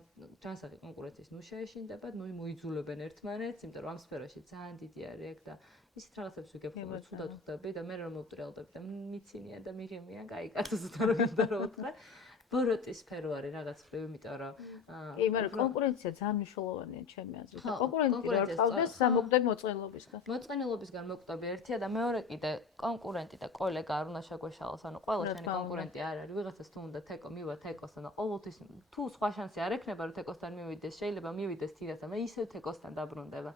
ჯანსაღი კონკურენციის ნუ შეეშინდებათ, ნუ მოიძულებენ ერთმანეთს, იმიტომ რომ ამ სფეროში ძალიან დიდი არის ეგ და ისეთ რაღაცებს ვიგებ ხოლმე თუდად ხვდები და მე რომ მოვტრიალდები და მიცინია და მიღიმია, კაი კაცო ზუსტად რომ მინდა რომ უთხრა. ბოროტის სფერო არის რაღაც მხრივ, იმიტომ რომ კი, მაგრამ კონკურენცია ძალიან მნიშვნელოვანია ჩემი აზრით. კონკურენტი რა ყავდეს სამოკვდები მოწყენილობისგან. მოწყენილობისგან მოკვდები ერთია და მეორე კიდე კონკურენტი და კოლეგა არ უნდა შეგვეშალოს, ანუ ყველა შენი კონკურენტი არ არის. ვიღაცას თუ უნდა თეკო მივა თეკოსთან და ყოველთვის თუ სხვა შანსი არ ექნება რომ თეკოსთან მივიდეს, შეიძლება მივიდეს თირასთან, მაგრამ ისევ თეკოსთან დაბრუნდება.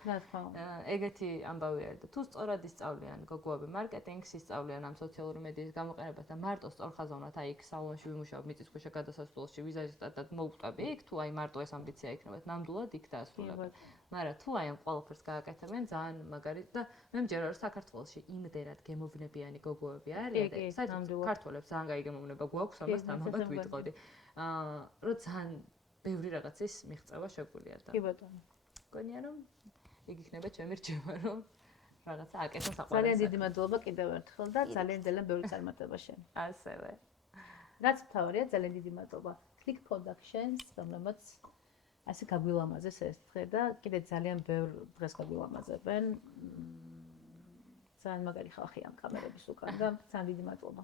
ეგეთი ამბავი არის და თუ სწორად ისწავლიან გოგოები მარკეტინგს, ისწავლიან ამ სოციალური მედიის გამოყენებას და მარტო სწორხაზოვნად აი იქ სალონში ვიმუშავებ მიწისქვეშ უშიშროშა გადასასვლელში ვიზაჟისტად მოვწვევი იქ, თუ აი მარტო ეს ამბიცია იქნებათ, ნამდვილად იქ დაასრულებენ. მაგრამ თუ აი ამ ყველაფერს გააკეთებენ, ძალიან მაგარი და მე მჯერა რომ საქართველოში იმდენად გემოვნებიანი გოგოები არიან და საერთოდ ქართველებს ძალიან კაი გემოვნება გვაქვს, ამას თამამად ვიტყოდი. რომ ძალიან ბევრი რაღაცის მიღწევა შეგვიძლია და. კი ბატონო. მგონია რომ იქ იქნება ჩემი რჩევა რომ რაღაცა აკეთოს საყვარელს. ძალიან დიდი მადლობა კიდევ ერთხელ და ძალიან ბევრი წარმატება შენ. ასევე. რაც მთავარია, ძალიან დიდი მადლობა Click Productions, რომელმაც ასე გაგვილამაზეს ეს დღე და კიდე ძალიან ბევრ დღეს გაგვილამაზებენ. ძალიან მაგარი ხალხი ამ კამერების უკან და ძალიან დიდი მადლობა.